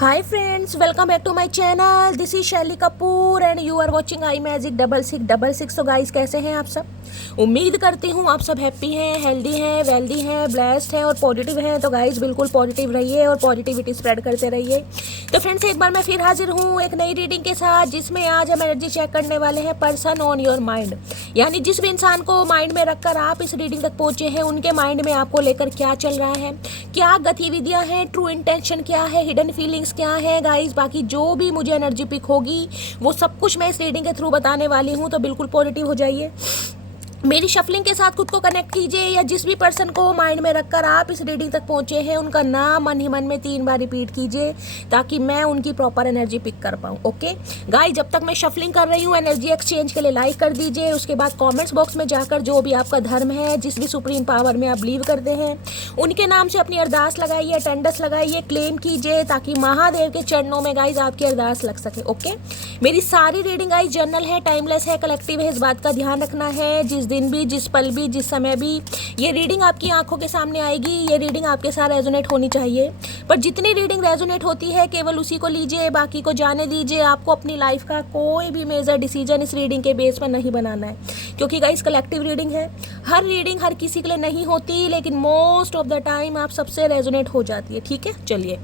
Hi friends, welcome back to my channel. This is Shaili Kapoor and you are watching I magic 6666। तो guys, कैसे हैं आप सब? उम्मीद करती हूँ आप सब हैप्पी हैं, हेल्दी हैं, वेल्दी हैं, ब्लेस्ड हैं और पॉजिटिव हैं। तो गाइस, बिल्कुल पॉजिटिव रहिए और पॉजिटिविटी स्प्रेड करते रहिए। तो फ्रेंड्स, एक बार मैं फिर हाजिर हूँ एक नई रीडिंग के साथ, जिसमें आज हम एनर्जी चेक करने वाले हैं पर्सन ऑन योर माइंड। यानी जिस भी इंसान को माइंड में रखकर आप इस रीडिंग तक पहुंचे हैं, उनके माइंड में आपको लेकर क्या चल रहा है, क्या गतिविधियां हैं, ट्रू इंटेंशन क्या है, हिडन फीलिंग्स क्या है गाइस। बाकी जो भी मुझे एनर्जी पिक होगी वो सब कुछ मैं इस रीडिंग के थ्रू बताने वाली हूँ। तो बिल्कुल पॉजिटिव हो जाइए, मेरी शफलिंग के साथ खुद को कनेक्ट कीजिए, या जिस भी पर्सन को माइंड में रखकर आप इस रीडिंग तक पहुंचे हैं उनका नाम मन ही मन में 3 बार रिपीट कीजिए, ताकि मैं उनकी प्रॉपर एनर्जी पिक कर पाऊँ। ओके गाइस, जब तक मैं शफलिंग कर रही हूँ एनर्जी एक्सचेंज के लिए लाइक कर दीजिए। उसके बाद कमेंट्स बॉक्स में जाकर जो भी आपका धर्म है, जिस भी सुप्रीम पावर में आप बिलीव करते हैं, उनके नाम से अपनी अरदास लगाइए, अटेंडेंस लगाइए, क्लेम कीजिए, ताकि महादेव के चरणों में गाइज आपकी अरदास लग सके। ओके, मेरी सारी रीडिंग गाइज जर्नल है, टाइमलेस है, कलेक्टिव है, इस बात का ध्यान रखना है। जिस दिन भी, जिस पल भी, जिस समय भी ये रीडिंग आपकी आंखों के सामने आएगी, ये रीडिंग आपके साथ रेजोनेट होनी चाहिए। पर जितनी रीडिंग रेजोनेट होती है केवल उसी को लीजिए, बाकी को जाने दीजिए। आपको अपनी लाइफ का कोई भी मेजर डिसीजन इस रीडिंग के बेस पर नहीं बनाना है, क्योंकि गाइस कलेक्टिव रीडिंग है। हर रीडिंग हर किसी के लिए नहीं होती, लेकिन मोस्ट ऑफ द टाइम आप सबसे रेजोनेट हो जाती है। ठीक है, चलिए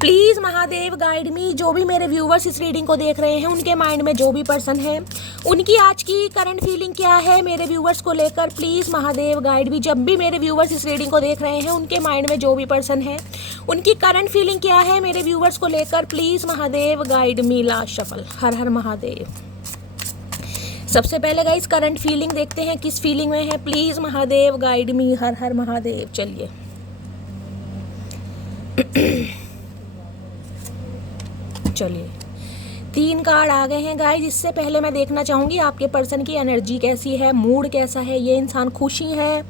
प्लीज़ महादेव गाइड मी। जो भी मेरे व्यूवर्स इस रीडिंग को देख रहे हैं, उनके माइंड में जो भी पर्सन है, उनकी आज की करंट फीलिंग क्या है मेरे व्यूवर्स को लेकर, प्लीज़ महादेव गाइड मी। जब भी मेरे व्यूवर्स इस रीडिंग को देख रहे हैं, उनके माइंड में जो भी पर्सन है, उनकी करंट फीलिंग क्या है मेरे व्यूवर्स को लेकर, please Mahadev guide me. Last shuffle. हर हर महादेव। सबसे पहले गाइस करंट फीलिंग देखते हैं, किस फीलिंग में है। Please Mahadev guide me. हर हर महादेव। चलिए चलिए 3 कार्ड आ गए हैं गाइस। इससे पहले मैं देखना चाहूँगी आपके पर्सन की एनर्जी कैसी है, मूड कैसा है। ये इंसान खुशी है,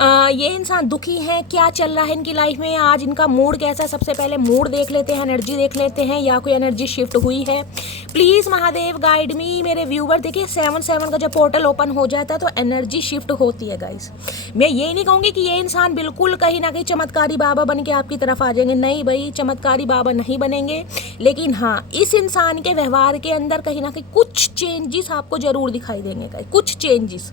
ये इंसान दुखी है, क्या चल रहा है इनकी लाइफ में, आज इनका मूड कैसा है। सबसे पहले मूड देख लेते हैं, एनर्जी देख लेते हैं, या कोई एनर्जी शिफ्ट हुई है। प्लीज़ महादेव गाइड मी। मेरे व्यूवर देखिए 7 का जब पोर्टल ओपन हो जाता है तो एनर्जी शिफ्ट होती है गाइस। मैं ये नहीं कहूँगी कि ये इंसान बिल्कुल कहीं ना कहीं चमत्कारी बाबा बन के आपकी तरफ आ जाएंगे, नहीं भाई, चमत्कारी बाबा नहीं बनेंगे। लेकिन हाँ, इस इंसान के व्यवहार के अंदर कहीं ना कहीं कुछ चेंजेस आपको ज़रूर दिखाई देंगे गाइस, कुछ चेंजेस।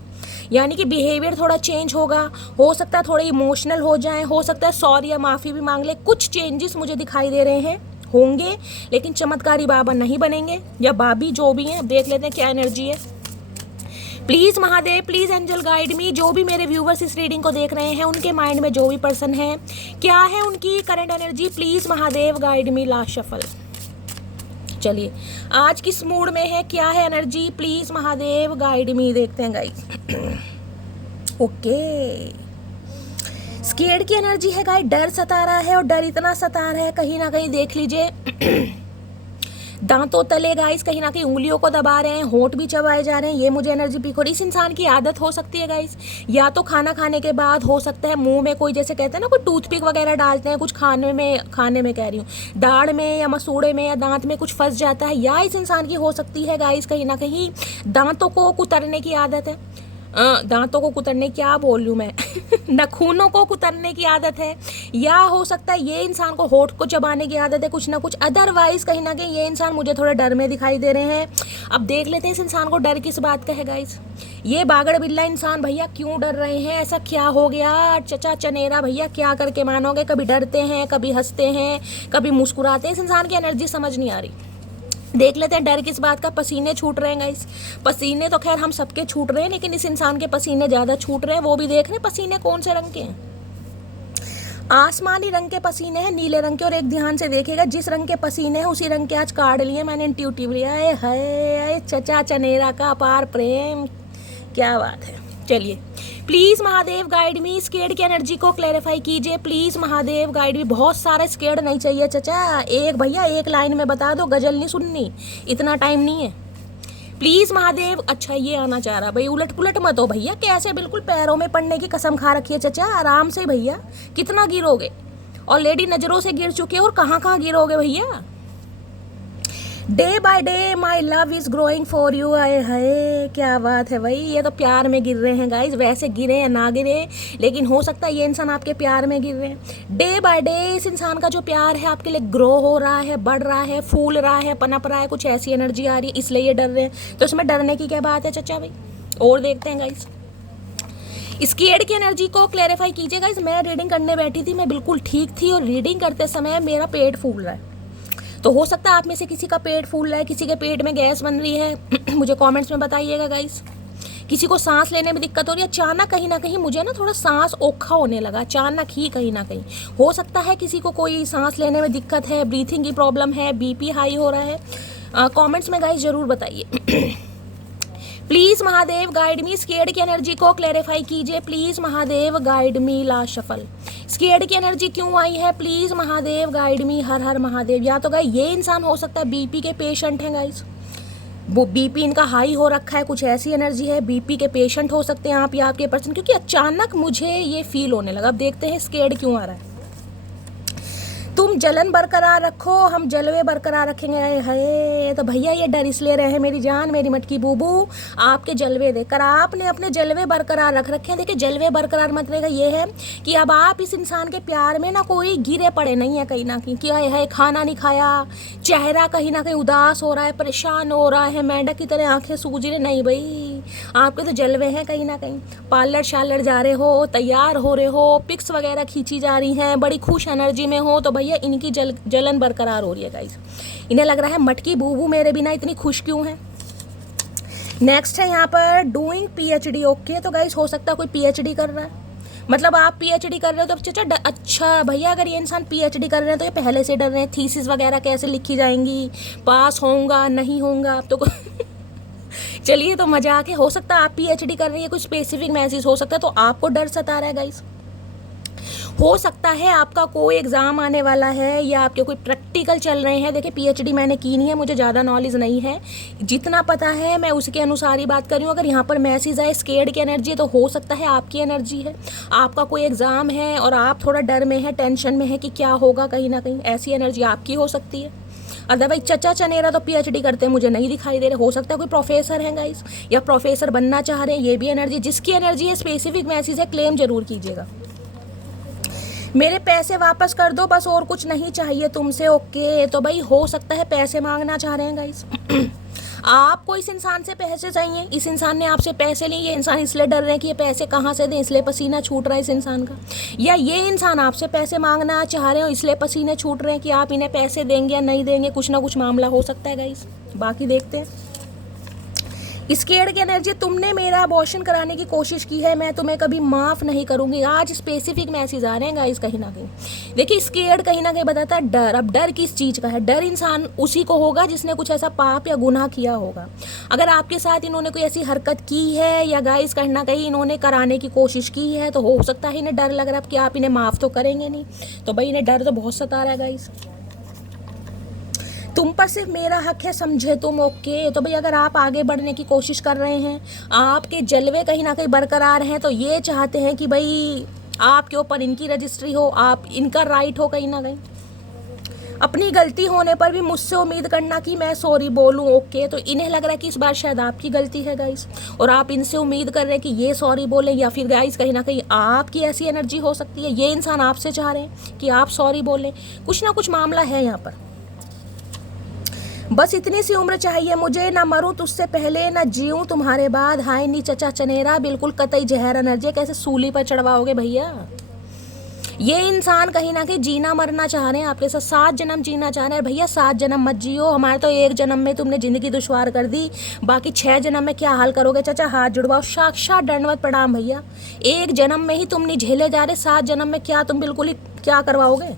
यानी कि बिहेवियर थोड़ा चेंज होगा, हो सकता है थोड़े इमोशनल हो जाए, हो सकता है सॉरी या माफ़ी भी मांग ले। कुछ चेंजेस मुझे दिखाई दे रहे हैं, होंगे, लेकिन चमत्कारी बाबा नहीं बनेंगे, या बाबी जो भी हैं। देख लेते हैं क्या एनर्जी है। Please Mahadev, please angel guide me. जो भी मेरे व्यूवर्स इस रीडिंग को देख रहे हैं, उनके माइंड में जो भी पर्सन है, क्या है उनकी current energy, please Mahadev guide me. Last shuffle. चलिए आज किस मूड में है, क्या है एनर्जी, प्लीज़ महादेव गाइड मी। देखते हैं गाइस। ओके, स्केर्ड की एनर्जी है गाइस, डर सता रहा है, और डर इतना सता रहा है कहीं ना कहीं देख लीजिए दांतों तले गाइस कहीं ना कहीं उंगलियों को दबा रहे हैं, होंठ भी चबाए जा रहे हैं। ये मुझे एनर्जी पिक हो रही है। इस इंसान की आदत हो सकती है गाइस, या तो खाना खाने के बाद हो सकता है मुंह में कोई, जैसे कहते हैं ना, कोई टूथपिक वगैरह डालते हैं, कुछ खाने में कह रही हूँ, दाढ़ में या मसूड़े में या दांत में कुछ फंस जाता है। या इस इंसान की हो सकती है गाइस कहीं ना कहीं दांतों को कुतरने की आदत है। दांतों को कुतरने, क्या बोल लूँ मैं नाखूनों को कुतरने की आदत है। या हो सकता है ये इंसान को होठ को चबाने की आदत है, कुछ ना कुछ। अदरवाइज कहीं ना कहीं ये इंसान मुझे थोड़ा डर में दिखाई दे रहे हैं। अब देख लेते हैं इस इंसान को डर किस बात का है गाइस। ये बागड़ बिल्ला इंसान भैया क्यों डर रहे हैं, ऐसा क्या हो गया चचा चनेरा भैया, क्या करके मानोगे। कभी डरते हैं, कभी हंसते हैं, कभी मुस्कुराते हैं। इस इंसान की एनर्जी समझ नहीं आ रही। देख लेते हैं डर किस बात का। पसीने छूट रहे हैं गाइस। पसीने तो खैर हम सबके छूट रहे हैं, लेकिन इस इंसान के पसीने ज़्यादा छूट रहे हैं। वो भी देख रहे हैं पसीने कौन से रंग के हैं। आसमानी रंग के पसीने हैं, नीले रंग के। और एक ध्यान से देखिएगा, जिस रंग के पसीने हैं उसी रंग के आज कार्ड लिए मैंने इंट्यूटिवली। है चचा चनेरा का अपार प्रेम, क्या बात है। चलिए please Mahadev guide me. Scared की एनर्जी को क्लैरिफाई कीजिए, प्लीज़ महादेव गाइड मी। बहुत सारा स्केर्ड नहीं चाहिए चचा, एक भैया एक लाइन में बता दो, गजल नहीं सुननी, इतना टाइम नहीं है। प्लीज़ महादेव। अच्छा ये आना चाह रहा भाई, उलट पुलट मत हो भैया, कैसे बिल्कुल पैरों में पड़ने की कसम खा रखी है चचा, आराम से भैया। कितना गिरोगे, ऑलरेडी नज़रों से गिर चुके हो, और कहाँ कहाँ गिरोगे भैया। Day by day my love is growing for you. आए हाय क्या बात है भाई, ये तो प्यार में गिर रहे हैं गाइज, वैसे गिरे या ना गिरे लेकिन हो सकता है ये इंसान आपके प्यार में गिर रहे हैं। डे बाय डे इस इंसान का जो प्यार है आपके लिए ग्रो हो रहा है, बढ़ रहा है, फूल रहा है, पनप रहा है, कुछ ऐसी एनर्जी आ रही है इसलिए ये डर रहे हैं। तो इसमें डरने की क्या बात है चचा भाई, और देखते हैं गाइज। स्केर्ड की एनर्जी को क्लैरिफाई कीजिए गाइज। मैं रीडिंग करने बैठी थी, मैं बिल्कुल ठीक थी और रीडिंग करते समय मेरा पेट फूल रहा है। तो हो सकता है आप में से किसी का पेट फूल रहा है, किसी के पेट में गैस बन रही है मुझे कमेंट्स में बताइएगा गाइस। किसी को सांस लेने में दिक्कत हो रही है, अचानक कहीं ना कहीं मुझे ना थोड़ा सांस ओखा होने लगा, अचानक ही कहीं ना कहीं। हो सकता है किसी को कोई सांस लेने में दिक्कत है, ब्रीथिंग की प्रॉब्लम है, बीपी हाई हो रहा है। कमेंट्स में गाइस ज़रूर बताइए। Please Mahadev guide me, scared की एनर्जी को क्लैरिफाई कीजिए। Please Mahadev guide me, last shuffle. Scared की एनर्जी क्यों आई है, प्लीज़ महादेव गाइड मी। हर हर महादेव। या तो गाइस ये इंसान हो सकता है बीपी के पेशेंट हैं गाइस, वो बीपी इनका हाई हो रखा है, कुछ ऐसी एनर्जी है, बीपी के पेशेंट हो सकते हैं आप या आपके पर्सन, क्योंकि अचानक मुझे ये फील होने लगा। अब देखते हैं स्केर्ड क्यों आ रहा है। तुम जलन बरकरार रखो, हम जलवे बरकरार रखेंगे। है तो भैया ये डर इसलिए रहे हैं मेरी जान, मेरी मटकी बूबू, आपके जलवे देखकर आपने अपने जलवे बरकरार रख रखे हैं। देखिए जलवे बरकरार मतलब ये है कि अब आप इस इंसान के प्यार में ना कोई गिरे पड़े नहीं है कहीं ना कहीं, क्या है खाना नहीं खाया, चेहरा कहीं ना कहीं उदास हो रहा है, परेशान हो रहा है, मेंढक की तरह आंखें सूज रही। नहीं भाई, आपके तो जलवे हैं कहीं ना कहीं। पार्लर शार्लर जा रहे हो, तैयार हो रहे हो, पिक्स वगैरह खींची जा रही हैं, बड़ी खुश एनर्जी में हो, तो भैया इनकी जलन बरकरार हो रही है गाइस। इन्हें लग रहा है मटकी बूबू मेरे बिना इतनी खुश क्यों है। नेक्स्ट है यहाँ पर डूइंग पीएचडी। ओके तो गाइस हो सकता है कोई पीएचडी कर रहा है, मतलब आप पीएचडी कर रहे हो तो चचा अच्छा भैया अगर ये इंसान पीएचडी कर रहे हैं तो ये पहले से डर रहे हैं, थीसिस वगैरह कैसे लिखी जाएंगी, पास होऊंगा नहीं होऊंगा तो चलिए तो मजाक है। हो सकता है आप पीएचडी कर रही है, कुछ स्पेसिफिक मैसेज हो सकता है तो आपको डर सता रहा है गाइस। हो सकता है आपका कोई एग्ज़ाम आने वाला है या आपके कोई प्रैक्टिकल चल रहे हैं। देखिए पीएचडी मैंने की नहीं है, मुझे ज़्यादा नॉलेज नहीं है, जितना पता है मैं उसके अनुसार ही बात कर रही हूँ। अगर यहाँ पर मैसेज आए स्केर्ड की एनर्जी है तो हो सकता है आपकी एनर्जी है, आपका कोई एग्ज़ाम है और आप थोड़ा डर में है, टेंशन में है कि क्या होगा, कहीं ना कहीं ऐसी एनर्जी आपकी हो सकती है। अदरवाइज चचा चनेरा तो पीएचडी करते हैं मुझे नहीं दिखाई दे रहे। हो सकता है कोई प्रोफेसर है गाइस या प्रोफेसर बनना चाह रहे हैं, ये भी एनर्जी। जिसकी एनर्जी है स्पेसिफिक मैसेज है क्लेम जरूर कीजिएगा। मेरे पैसे वापस कर दो बस, और कुछ नहीं चाहिए तुमसे। ओके तो भाई हो सकता है पैसे मांगना चाह रहे हैं गाइस आपको इस इंसान से पैसे चाहिए, इस इंसान ने आपसे पैसे लिए, ये इंसान इसलिए डर रहे हैं कि ये पैसे कहाँ से दें, इसलिए पसीना छूट रहा है इस इंसान का, या ये इंसान आपसे पैसे मांगना चाह रहे हो इसलिए पसीने छूट रहे हैं कि आप इन्हें पैसे देंगे या नहीं देंगे। कुछ ना कुछ मामला हो सकता है गाइस, बाकी देखते हैं। स्केर्ड की एनर्जी, तुमने मेरा अबॉर्शन कराने की कोशिश की है, मैं तुम्हें कभी माफ़ नहीं करूंगी। आज स्पेसिफिक मैसेज आ रहे हैं गाइस कहीं ना कहीं। देखिए स्केर्ड कहीं ना कहीं बताता है डर। अब डर किस चीज़ का है, डर इंसान उसी को होगा जिसने कुछ ऐसा पाप या गुनाह किया होगा। अगर आपके साथ इन्होंने कोई ऐसी हरकत की है या गाइस कहीं ना कहीं इन्होंने कराने की कोशिश की है तो हो सकता है इन्हें डर लग रहा है कि आप इन्हें माफ़ तो करेंगे नहीं, तो भाई इन्हें डर तो बहुत सता रहा है गाइस। तुम पर सिर्फ मेरा हक है, समझे तुम। ओके तो भाई अगर आप आगे बढ़ने की कोशिश कर रहे हैं, आपके जलवे कहीं ना कहीं बरकरार हैं, तो ये चाहते हैं कि भाई आपके ऊपर इनकी रजिस्ट्री हो, आप इनका राइट हो कहीं ना कहीं। अपनी गलती होने पर भी मुझसे उम्मीद करना कि मैं सॉरी बोलूं। ओके तो इन्हें लग रहा है कि इस बार शायद आपकी गलती है गाइस, और आप इनसे उम्मीद कर रहे हैं कि ये सॉरी बोलें, या फिर गाइस कहीं ना कहीं आपकी ऐसी एनर्जी हो सकती है, ये इंसान आपसे चाह रहे हैं कि आप सॉरी बोलें। कुछ ना कुछ मामला है यहाँ पर। बस इतनी सी उम्र चाहिए मुझे, ना मरूं तुझसे पहले ना जीऊं तुम्हारे बाद। हाय नी चचा चनेरा, बिल्कुल कतई जहर एनर्जी, कैसे सूली पर चढ़वाओगे भैया। ये इंसान कहीं ना कहीं जीना मरना चाह रहे हैं आपके साथ, 7 जन्म जीना चाह रहे हैं। भैया 7 जन्म मत जियो, हमारे तो 1 जन्म में तुमने जिंदगी दुश्वार कर दी, बाकी 6 जन्म में क्या हाल करोगे। चचा हाथ जुड़वाओ, साक्षात दंडवत प्रणाम भैया। 1 जन्म में ही तुम नहीं झेले जा रहे, 7 जन्म में क्या तुम बिल्कुल ही क्या करवाओगे।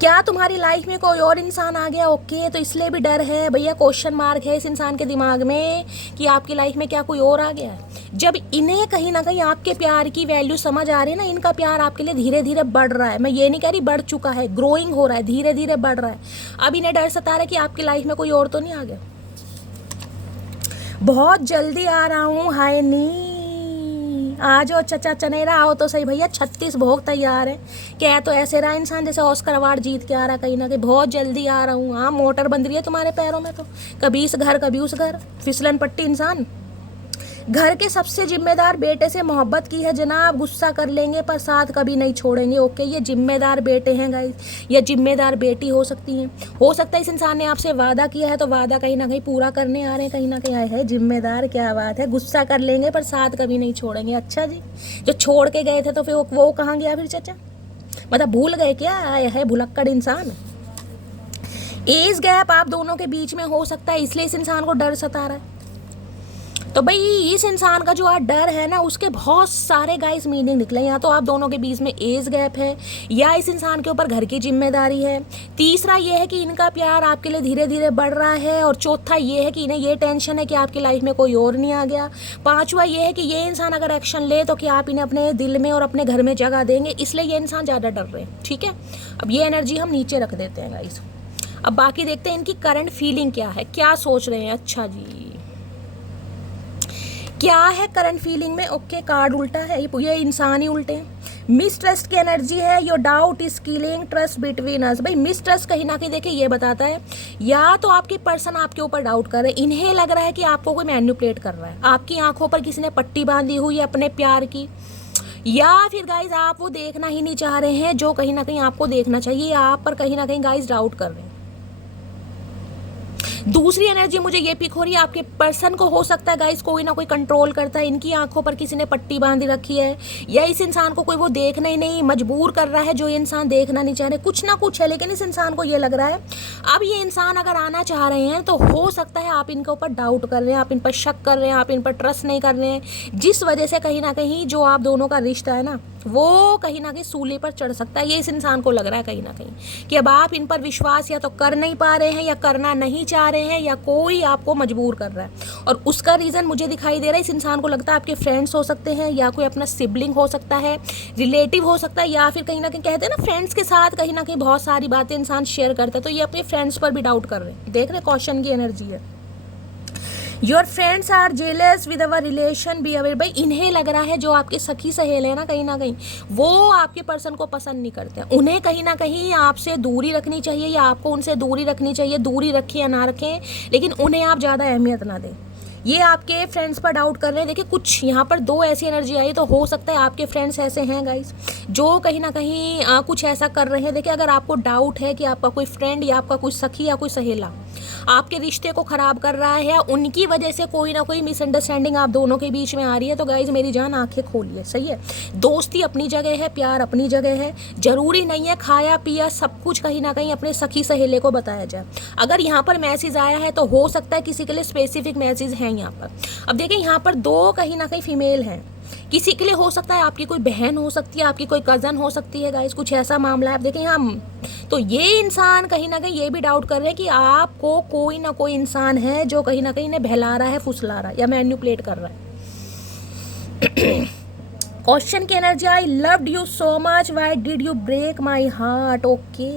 क्या तुम्हारी लाइफ में कोई और इंसान आ गया। ओके तो इसलिए भी डर है भैया, क्वेश्चन मार्क है इस इंसान के दिमाग में कि आपकी लाइफ में क्या कोई और आ गया है। जब इन्हें कहीं ना कहीं आपके प्यार की वैल्यू समझ आ रही है ना, इनका प्यार आपके लिए धीरे धीरे बढ़ रहा है। मैं ये नहीं कह रही बढ़ चुका है, ग्रोइंग हो रहा है, धीरे धीरे बढ़ रहा है। अब इन्हें डर सता रहा है कि आपकी लाइफ में कोई और तो नहीं आ गया। बहुत जल्दी आ रहा हूँ, हाय नी आ जाओ चचा चनेरा, आओ तो सही भैया, 36 भोग तैयार है। क्या तो ऐसे रहा इंसान जैसे ऑस्कर अवार्ड जीत के आ रहा, कहीं ना कहीं बहुत जल्दी आ रहा हूँ। हाँ, मोटर बंध रही है तुम्हारे पैरों में, तो कभी इस घर कभी उस घर, फिसलन पट्टी इंसान। घर के सबसे जिम्मेदार बेटे से मोहब्बत की है जनाब, गुस्सा कर लेंगे पर साथ कभी नहीं छोड़ेंगे। ओके, ये जिम्मेदार बेटे हैं गाइस, या जिम्मेदार बेटी हो सकती हैं। हो सकता है इस इंसान ने आपसे वादा किया है, तो वादा कहीं ना कहीं पूरा करने आ रहे हैं, कहीं ना कहीं आए हैं जिम्मेदार। क्या बात है, गुस्सा कर लेंगे पर साथ कभी नहीं छोड़ेंगे। अच्छा जी, जो छोड़ के गए थे तो फिर वो कहाँ गया फिर चचा? मतलब भूल गए क्या? आए है भुलक्कड़ इंसान। एज गैप आप दोनों के बीच में हो सकता है, इसलिए इस इंसान को डर सता रहा है। तो भाई इस इंसान का जो डर है ना, उसके बहुत सारे गाइस मीनिंग निकले। या तो आप दोनों के बीच में एज गैप है, या इस इंसान के ऊपर घर की जिम्मेदारी है। तीसरा ये है कि इनका प्यार आपके लिए धीरे धीरे बढ़ रहा है। और चौथा ये है कि इन्हें ये टेंशन है कि आपकी लाइफ में कोई और नहीं आ गया। पांचवा ये है कि ये इंसान अगर एक्शन ले तो कि आप इन्हें अपने दिल में और अपने घर में जगह देंगे, इसलिए ये इंसान ज़्यादा डर रहे हैं। ठीक है, अब ये एनर्जी हम नीचे रख देते हैं गाइस। अब बाकी देखते हैं इनकी करंट फीलिंग क्या है, क्या सोच रहे हैं। अच्छा जी, क्या है करंट फीलिंग में? ओके, कार्ड उल्टा है, ये इंसान ही उल्टे हैं। मिसट्रस्ट की एनर्जी है, your doubt is killing trust between us. भाई मिसट्रस्ट कहीं ना कहीं देखिए ये बताता है, या तो आपकी पर्सन आपके ऊपर डाउट कर रहे हैं, इन्हें लग रहा है कि आपको कोई मैनिपुलेट कर रहा है, आपकी आंखों पर किसी ने पट्टी बांधी हुई है अपने प्यार की, या फिर गाइज आप वो देखना ही नहीं चाह रहे हैं जो कहीं ना कहीं आपको देखना चाहिए, आप पर कहीं ना कहीं गाइज डाउट कर रहे हैं। दूसरी एनर्जी मुझे ये पिक हो रही है, आपके पर्सन को हो सकता है गाइस कोई ना कोई कंट्रोल करता है, इनकी आंखों पर किसी ने पट्टी बांध रखी है, या इस इंसान को कोई वो देखना ही नहीं मजबूर कर रहा है जो ये इंसान देखना नहीं चाह रहे। कुछ ना कुछ है, लेकिन इस इंसान को ये लग रहा है अब ये इंसान अगर आना चाह रहे हैं तो हो सकता है आप इनके ऊपर डाउट कर रहे हैं, आप इन पर शक कर रहे हैं, आप इन पर ट्रस्ट नहीं कर रहे हैं, जिस वजह से कहीं ना कहीं जो आप दोनों का रिश्ता है ना वो कहीं ना कहीं सूली पर चढ़ सकता है। ये इस इंसान को लग रहा है कहीं ना कहीं कि अब आप इन पर विश्वास या तो कर नहीं पा रहे हैं, या करना नहीं चाह रहे हैं, या कोई आपको मजबूर कर रहा है। और उसका रीज़न मुझे दिखाई दे रहा है, इस इंसान को लगता है आपके फ्रेंड्स हो सकते हैं, या कोई अपना सिबलिंग हो सकता है, रिलेटिव हो सकता है, या फिर कहीं ना कहीं कहते हैं ना फ्रेंड्स के साथ कहीं ना कहीं बहुत सारी बातें इंसान शेयर करता है, तो ये अपने फ्रेंड्स पर भी डाउट कर रहे हैं। देख रहे क्वेश्चन की एनर्जी है। Your friends are jealous with our relation be aware. भाई इन्हें लग रहा है जो आपके सखी सहेले हैं ना कहीं वो आपके पर्सन को पसंद नहीं करते हैं, उन्हें कहीं ना कहीं आपसे दूरी रखनी चाहिए, या आपको उनसे दूरी रखनी चाहिए। दूरी रखें या ना रखें, लेकिन उन्हें आप ज़्यादा अहमियत ना दें। ये आपके फ्रेंड्स पर डाउट कर रहे हैं। देखिए कुछ यहाँ पर दो ऐसी एनर्जी आई, तो हो सकता है आपके फ्रेंड्स ऐसे हैं गाइस जो कहीं ना कहीं कुछ ऐसा कर रहे हैं। देखिए अगर आपको डाउट है कि आपका कोई फ्रेंड या आपका कोई सखी या कोई सहेला आपके रिश्ते को ख़राब कर रहा है, या उनकी वजह से कोई ना कोई मिसअंडरस्टैंडिंग आप दोनों के बीच में आ रही है, तो गाइज मेरी जान आंखें खोलिए। सही है, दोस्ती अपनी जगह है, प्यार अपनी जगह है, ज़रूरी नहीं है खाया पिया सब कुछ कहीं ना कहीं अपने सखी सहेले को बताया जाए। अगर यहाँ पर मैसेज आया है तो हो सकता है किसी के लिए स्पेसिफिक मैसेज हैं यहाँ पर। अब देखिए यहाँ पर दो कहीं ना कहीं फीमेल हैं, किसी के लिए हो सकता है आपकी कोई बहन हो सकती है, आपकी कोई कज़न हो सकती है गाइस, कुछ ऐसा मामला है। आप देखें यहाँ तो ये इंसान कहीं ना कहीं ये भी डाउट कर रहे हैं कि आपको कोई ना कोई इंसान है जो कहीं ना कहीं इन्हें बहला रहा है, फुसला रहा है, या मैनिपुलेट कर रहा है। क्वेश्चन की एनर्जी आई, loved you so much why did you break my heart. Okay,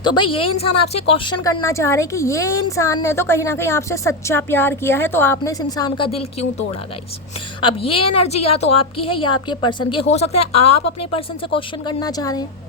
तो भाई ये इंसान आपसे क्वेश्चन करना चाह रहे हैं कि ये इंसान ने तो कहीं ना कहीं आपसे सच्चा प्यार किया है, तो आपने इस इंसान का दिल क्यों तोड़ा गाइस। अब ये एनर्जी या तो आपकी है या आपके पर्सन की। हो सकता है आप अपने पर्सन से क्वेश्चन करना चाह रहे हैं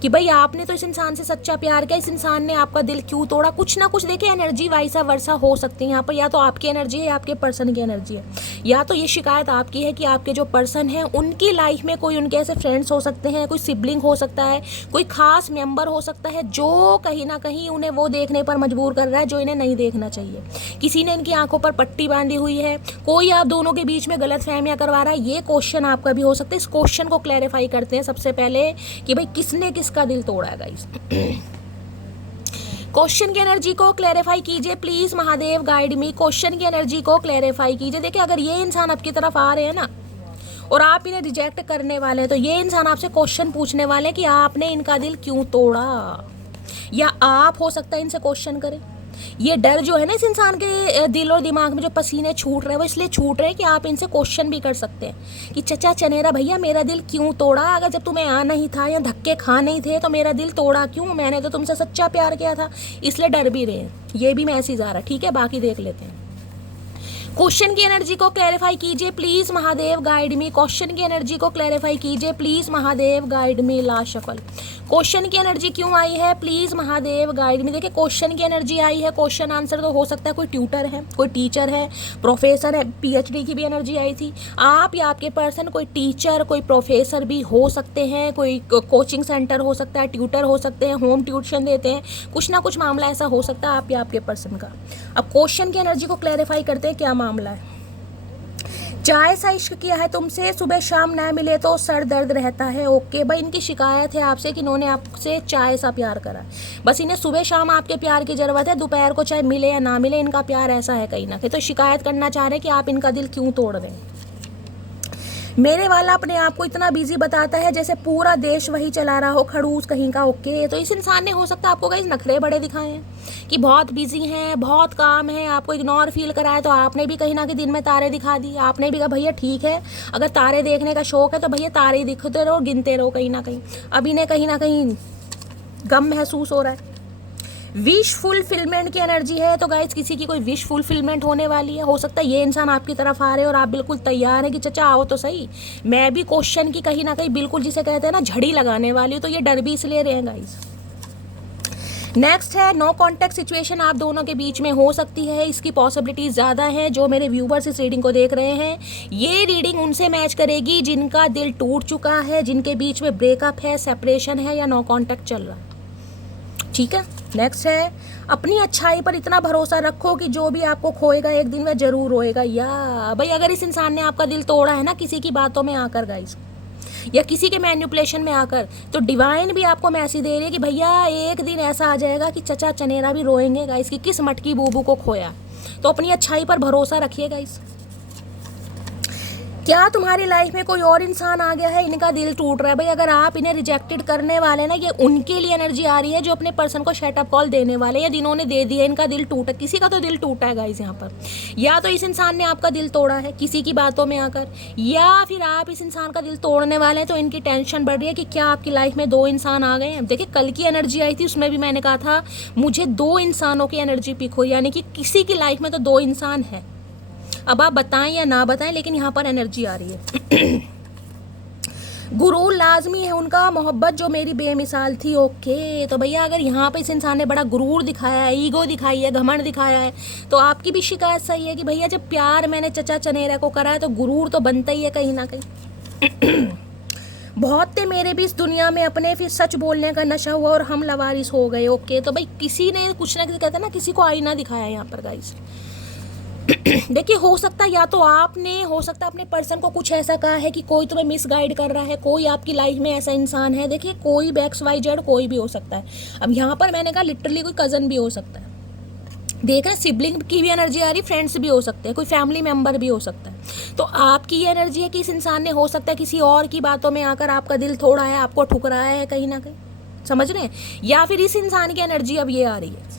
कि भाई आपने तो इस इंसान से सच्चा प्यार किया, इस इंसान ने आपका दिल क्यों तोड़ा। कुछ ना कुछ देखिए एनर्जी वाइसा वर्सा हो सकती है यहाँ पर, या तो आपकी एनर्जी है या आपके पर्सन की एनर्जी है। या तो ये शिकायत आपकी है कि आपके जो पर्सन हैं उनकी लाइफ में कोई उनके ऐसे फ्रेंड्स हो सकते हैं, कोई सिबलिंग हो सकता है, कोई खास मेंबर हो सकता है जो कहीं ना कहीं उन्हें वो देखने पर मजबूर कर रहा है जो इन्हें नहीं देखना चाहिए। किसी ने इनकी आंखों पर पट्टी बांधी हुई है, कोई आप दोनों के बीच में गलत फहमियाँ करवा रहा है। ये क्वेश्चन आपका भी हो सकता है। इस क्वेश्चन को क्लैरिफाई करते हैं सबसे पहले कि भाई किसने किसका दिल तोड़ा है गाइस। क्वेश्चन की एनर्जी को क्लैरिफाई कीजिए please, Mahadev guide me. Question की एनर्जी को क्लैरिफाई कीजिए। देखिए अगर ये इंसान आपकी तरफ आ रहे हैं ना और आप इन्हें रिजेक्ट करने वाले हैं, तो ये इंसान आपसे क्वेश्चन पूछने वाले हैं कि आपने इनका दिल क्यों तोड़ा, या आप हो सकता है इनसे क्वेश्चन करें। ये डर जो है ना इस इंसान के दिल और दिमाग में, जो पसीने छूट रहे हैं वो इसलिए छूट रहे हैं कि आप इनसे क्वेश्चन भी कर सकते हैं कि चचा चनेरा भैया मेरा दिल क्यों तोड़ा, अगर जब तुम्हें आना ही था या धक्के खा नहीं थे तो मेरा दिल तोड़ा क्यों, मैंने तो तुमसे सच्चा प्यार किया था, इसलिए डर भी रहे हैं। ये भी मैसेज आ रहा है। ठीक है, बाकी देख लेते हैं। क्वेश्चन की एनर्जी को क्लैरिफाई कीजिए please Mahadev guide me. Question की एनर्जी को क्लैरिफाई कीजिए please Mahadev guide me. Last shuffle. Question की एनर्जी क्यों आई है प्लीज महादेव गाइड मी। देखिए क्वेश्चन की एनर्जी आई है, क्वेश्चन आंसर तो हो सकता है कोई ट्यूटर है, कोई टीचर है, प्रोफेसर है, पीएचडी की भी एनर्जी आई थी। आप या आपके पर्सन कोई टीचर कोई प्रोफेसर भी हो सकते हैं, कोई कोचिंग सेंटर हो सकता है, ट्यूटर हो सकते हैं, होम ट्यूशन देते हैं, कुछ ना कुछ मामला ऐसा हो सकता है आप या आपके पर्सन का। अब क्वेश्चन की एनर्जी को क्लैरिफाई करते हैं क्या मामला है। चाय सा इश्क किया है तुमसे, सुबह शाम ना मिले तो सर दर्द रहता है। ओके भाई, इनकी शिकायत है आपसे कि इन्होंने आपसे चाय सा प्यार करा, बस इन्हें सुबह शाम आपके प्यार की ज़रूरत है, दोपहर को चाहे मिले या ना मिले इनका प्यार ऐसा है कहीं ना कहीं। तो शिकायत करना चाह रहे हैं कि आप इनका दिल क्यों तोड़ रहे हैं। मेरे वाला अपने आप को इतना बिजी बताता है जैसे पूरा देश वही चला रहा हो, खड़ूस कहीं का। ओके, तो इस इंसान ने हो सकता है आपको गाइस नखरे बड़े दिखाए हैं कि बहुत बिजी हैं, बहुत काम है, आपको इग्नोर फील कराया, तो आपने भी कहीं ना कहीं दिन में तारे दिखा दिए। आपने भी कहा भैया ठीक है, अगर तारे देखने का शौक है तो भैया तारे दिखते रहो, गिनते रहो कहीं ना कहीं। अब इन्हें कहीं ना कहीं गम महसूस हो रहा है। विश फुलफिलमेंट की एनर्जी है, तो गाइज किसी की कोई विश फुलफिलमेंट होने वाली है। हो सकता है ये इंसान आपकी तरफ आ रहे हैं और आप बिल्कुल तैयार हैं कि चचा आओ तो सही, मैं भी क्वेश्चन की कहीं ना कहीं बिल्कुल जिसे कहते हैं ना झड़ी लगाने वाली हूँ, तो ये डर भी इसलिए रहे हैं गाइज। नेक्स्ट है नो कॉन्टैक्ट सिचुएशन आप दोनों के बीच में हो सकती है, इसकी पॉसिबिलिटीज ज़्यादा है। जो मेरे व्यूवर्स इस रीडिंग को देख रहे हैं, ये रीडिंग उनसे मैच करेगी जिनका दिल टूट चुका है, जिनके बीच में ब्रेकअप है, सेपरेशन है या नो कॉन्टैक्ट चल रहा है। ठीक है, नेक्स्ट है अपनी अच्छाई पर इतना भरोसा रखो कि जो भी आपको खोएगा एक दिन वह जरूर रोएगा। या भाई अगर इस इंसान ने आपका दिल तोड़ा है ना किसी की बातों में आकर गाइस, या किसी के मैनिपुलेशन में आकर, तो डिवाइन भी आपको मैसेज दे रही है कि भैया एक दिन ऐसा आ जाएगा कि चचा चनेरा भी रोएंगे गाइस कि किस मटकी बूबू को खोया। तो अपनी अच्छाई पर भरोसा रखिए गाइस। क्या तुम्हारी लाइफ में कोई और इंसान आ गया है, इनका दिल टूट रहा है। भाई अगर आप इन्हें रिजेक्टेड करने वाले ना, ये उनके लिए एनर्जी आ रही है जो अपने पर्सन को शटअप कॉल देने वाले, या जिन्होंने दे दिया इनका दिल टूटा। किसी का तो दिल टूटा है गाइस यहाँ पर, या तो इस इंसान ने आपका दिल तोड़ा है किसी की बातों में आकर, या फिर आप इस इंसान का दिल तोड़ने वाले हैं। तो इनकी टेंशन बढ़ रही है कि क्या आपकी लाइफ में दो इंसान आ गए हैं। देखिए कल की एनर्जी आई थी, उसमें भी मैंने कहा था मुझे दो इंसानों की एनर्जी पिक हुई, यानी कि किसी की लाइफ में तो दो इंसान है। अब आप बताएं या ना बताएं, लेकिन यहाँ पर एनर्जी आ रही है। गुरूर लाजमी है उनका, मोहब्बत जो मेरी बेमिसाल थी। ओके, तो भैया अगर यहाँ पे इस इंसान ने बड़ा गुरूर दिखाया है, ईगो दिखाई है, घमंड दिखाया है, तो आपकी भी शिकायत सही है कि भैया जब प्यार मैंने चचा चनेरा को करा है तो गुरूर तो बनता ही है कहीं ना कहीं। बहुत थे मेरे भी इस दुनिया में अपने, फिर सच बोलने का नशा हुआ और हम लवारिस हो गए। ओके, तो भाई किसी ने कुछ ना कुछ कहते हैं ना, किसी को आईना दिखाया है यहाँ पर गाइस। देखिए हो सकता है या तो आपने, हो सकता है अपने पर्सन को कुछ ऐसा कहा है कि कोई तुम्हें मिसगाइड कर रहा है, कोई आपकी लाइफ में ऐसा इंसान है। देखिए कोई भी XYZ कोई भी हो सकता है। अब यहाँ पर मैंने कहा लिटरली कोई कज़न भी हो सकता है, देख रहे सिबलिंग की भी एनर्जी आ रही, फ्रेंड्स भी हो सकते हैं, कोई फैमिली मेम्बर भी हो सकता है। तो आपकी ये एनर्जी है कि इस इंसान ने हो सकता है किसी और की बातों में आकर आपका दिल तोड़ा है, आपको ठुकराया है कहीं ना कहीं, समझ रहे हैं। या फिर इस इंसान की एनर्जी अब ये आ रही है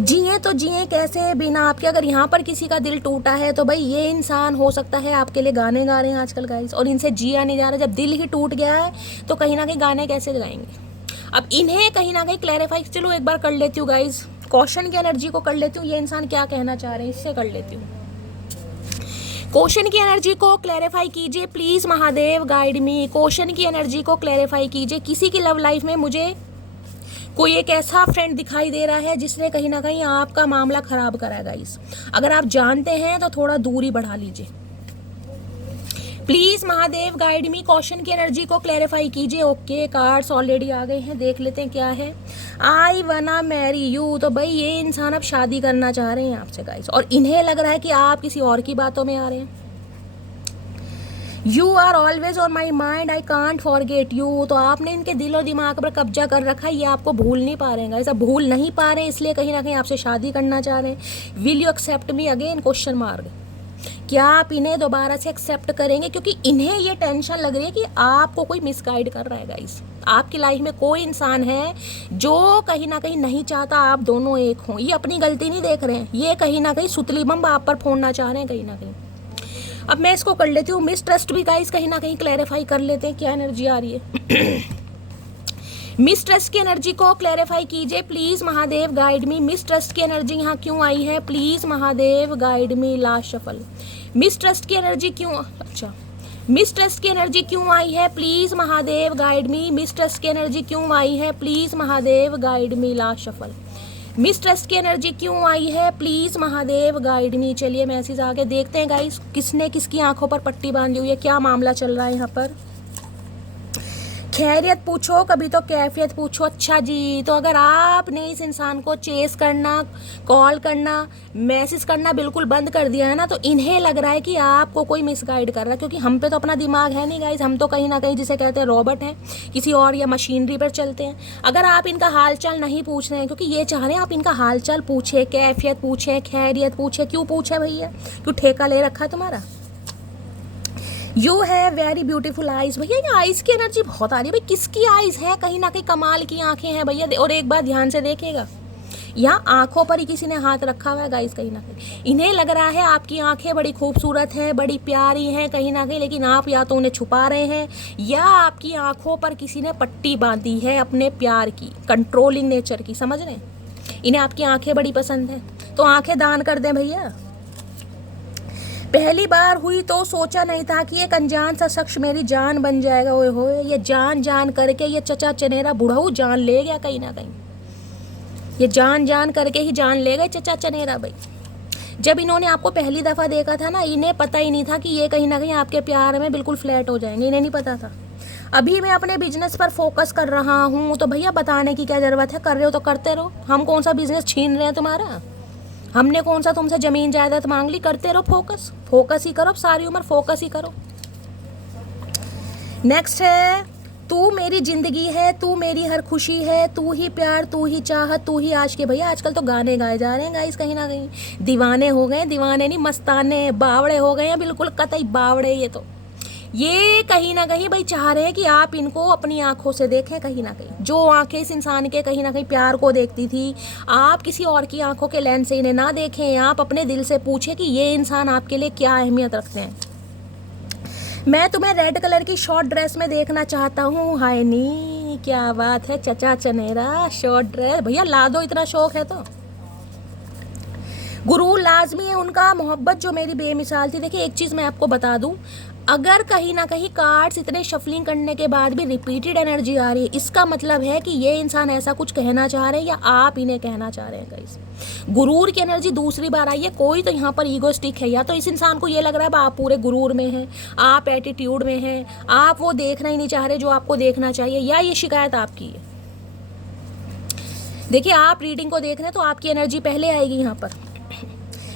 जिए तो जिए कैसे बिना आपके। अगर यहाँ पर किसी का दिल टूटा है तो भाई ये इंसान हो सकता है आपके लिए गाने गा रहे हैं आजकल गाइस, और इनसे जिया नहीं जा रहा। जब दिल ही टूट गया है तो कहीं ना कहीं गाने कैसे गाएंगे। अब इन्हें कहीं ना कहीं क्लैरिफाई, चलो एक बार कर लेती हूँ गाइस, क्वेश्चन की एनर्जी को कर लेती हूँ, ये इंसान क्या कहना चाह रहे हैं इससे कर लेती हूँ। क्वेश्चन की एनर्जी को क्लैरिफाई कीजिए please Mahadev guide me. Question की एनर्जी को क्लैरिफाई कीजिए। किसी की लव लाइफ में मुझे कोई एक ऐसा फ्रेंड दिखाई दे रहा है जिसने कहीं ना कहीं आपका मामला खराब करा है गाइस। अगर आप जानते हैं तो थोड़ा दूरी बढ़ा लीजिए please Mahadev guide me. Question की एनर्जी को क्लैरिफाई कीजिए। ओके, कार्ड्स ऑलरेडी आ गए हैं, देख लेते हैं क्या है। आई वना मैरी यू, तो भाई ये इंसान अब शादी करना चाह रहे हैं आपसे गाइस, और इन्हें लग रहा है कि आप किसी और की बातों में आ रहे हैं। You are always on my mind, I can't forget you, तो आपने इनके दिल और दिमाग पर कब्जा कर रखा है, ये आपको भूल नहीं पा रहे हैं गाइस। अब भूल नहीं पा रहे हैं इसलिए कहीं ना कहीं आपसे शादी करना चाह रहे हैं। Will you accept me again, question mark. क्या आप इन्हें दोबारा से एक्सेप्ट करेंगे, क्योंकि इन्हें ये टेंशन लग रही है कि आपको कोई मिसगाइड कर रहा है गाइस। आपकी लाइफ में कोई इंसान है जो कहीं ना कहीं नहीं चाहता आप दोनों एक हों। ये अपनी गलती नहीं देख रहे हैं, ये कहीं ना कहीं सुतली बम आप पर फोड़ना चाह रहे हैं कहीं ना कहीं। अब मैं इसको कर लेती हूँ मिस ट्रस्ट भी गाइस, कहीं ना कहीं क्लैरिफाई कर लेते हैं क्या एनर्जी आ रही है। मिसट्रस्ट की एनर्जी को क्लैरिफाई कीजिए please Mahadev, guide me. Mistrust की एनर्जी यहाँ क्यों आई है, please Mahadev guide me. Last shuffle. Mistrust की एनर्जी क्यों, अच्छा मिसट्रस्ट की एनर्जी क्यों आई है, please Mahadev guide me. Mistrust की एनर्जी क्यों आई है, please Mahadev guide me. Last shuffle. Mistrust की एनर्जी क्यों आई है, प्लीज महादेव गाइड मी। चलिए मैसेज आगे देखते हैं गाइस, किसने किसकी आंखों पर पट्टी बांधी हुई है, क्या मामला चल रहा है यहाँ पर। खैरियत पूछो, कभी तो कैफियत पूछो। अच्छा जी, तो अगर आपने इस इंसान को चेस करना, कॉल करना, मैसेज करना बिल्कुल बंद कर दिया है ना, तो इन्हें लग रहा है कि आपको कोई मिसगाइड कर रहा है, क्योंकि हम पे तो अपना दिमाग है नहीं गाइस, हम तो कहीं ना कहीं जिसे कहते हैं रोबोट हैं, किसी और या मशीनरी पर चलते हैं। अगर आप इनका हालचाल नहीं पूछ रहे हैं, क्योंकि ये चाह रहे हैं आप इनका हालचाल पूछे, कैफियत पूछे, खैरियत पूछे। क्यों पूछे भैया, क्यों ठेका ले रखा है तुम्हारा। यू है वेरी ब्यूटीफुल आइज। भैया ये आइज की एनर्जी बहुत आ रही है। भाई किसकी आइज है, कहीं ना कहीं कमाल की आंखें हैं भैया। और एक बार ध्यान से देखिएगा, यहाँ आंखों पर ही किसी ने हाथ रखा हुआ है गाइस। कहीं ना कहीं इन्हें लग रहा है आपकी आंखें बड़ी खूबसूरत हैं, बड़ी प्यारी हैं कहीं ना कहीं, लेकिन आप या तो उन्हें छुपा रहे हैं, या आपकी आंखों पर किसी ने पट्टी बांधी है अपने प्यार की, कंट्रोलिंग नेचर की। समझ रहे हैं, इन्हें आपकी आंखें बड़ी पसंद है, तो आंखें दान कर दें भैया। पहली बार हुई तो सोचा नहीं था कि एक अनजान सा शख्स मेरी जान बन जाएगा। ओए होए, ये जान जान करके ये चचा चनेरा बुढ़ऊ जान ले गया कहीं ना कहीं। ये जान जान करके ही जान ले गए चचा चनेरा भाई। जब इन्होंने आपको पहली दफ़ा देखा था ना, इन्हें पता ही नहीं था कि ये कहीं ना कहीं आपके प्यार में बिल्कुल फ्लैट हो जाएंगे, इन्हें नहीं पता था। अभी मैं अपने बिजनेस पर फोकस कर रहा हूँ, तो भैया बताने की क्या ज़रूरत है, कर रहे हो तो करते रहो। हम कौन सा बिजनेस छीन रहे हैं तुम्हारा, हमने कौन सा तुमसे ज़मीन जायदाद मांग ली। करते रहो फोकस, फोकस ही करो, सारी उम्र फोकस ही करो। नेक्स्ट है, तू मेरी जिंदगी है, तू मेरी हर खुशी है, तू ही प्यार, तू ही चाहत, तू ही आज के। भैया आजकल तो गाने गाए जा रहे हैं गाइस, कहीं ना कहीं दीवाने हो गए, दीवाने नहीं मस्ताने, बावड़े हो गए हैं, बिल्कुल कतई बावड़े। ये कहीं ना कहीं भाई चाह रहे हैं कि आप इनको अपनी आंखों से देखें। कहीं ना कहीं जो आंखें इस इंसान के कहीं ना कहीं प्यार को देखती थी, आप किसी और की आंखों के लेंस से इन्हें ना देखें। आप अपने दिल से पूछें कि ये इंसान आपके लिए क्या अहमियत रखते हैं। मैं तुम्हें रेड कलर की शॉर्ट ड्रेस में देखना चाहता हूँ। हाय नी, क्या बात है चचा चनेरा, शॉर्ट ड्रेस भैया ला दो, इतना शौक है तो। गुरु लाजमी है उनका, मोहब्बत जो मेरी बेमिसाल थी। देखिए एक चीज़ मैं आपको बता दूं, अगर कहीं ना कहीं कार्ड्स इतने शफलिंग करने के बाद भी रिपीटेड एनर्जी आ रही है, इसका मतलब है कि ये इंसान ऐसा कुछ कहना चाह रहे हैं या आप इन्हें कहना चाह रहे हैं गाइस। गुरूर की एनर्जी दूसरी बार आई है, कोई तो यहाँ पर ईगोस्टिक है, या तो इस इंसान को ये लग रहा है आप पूरे गुरूर में हैं, आप एटीट्यूड में हैं, आप वो देखना ही नहीं चाह रहे जो आपको देखना चाहिए, या ये शिकायत आपकी है। देखिए आप रीडिंग को देख रहे हैं तो आपकी एनर्जी पहले आएगी यहाँ पर।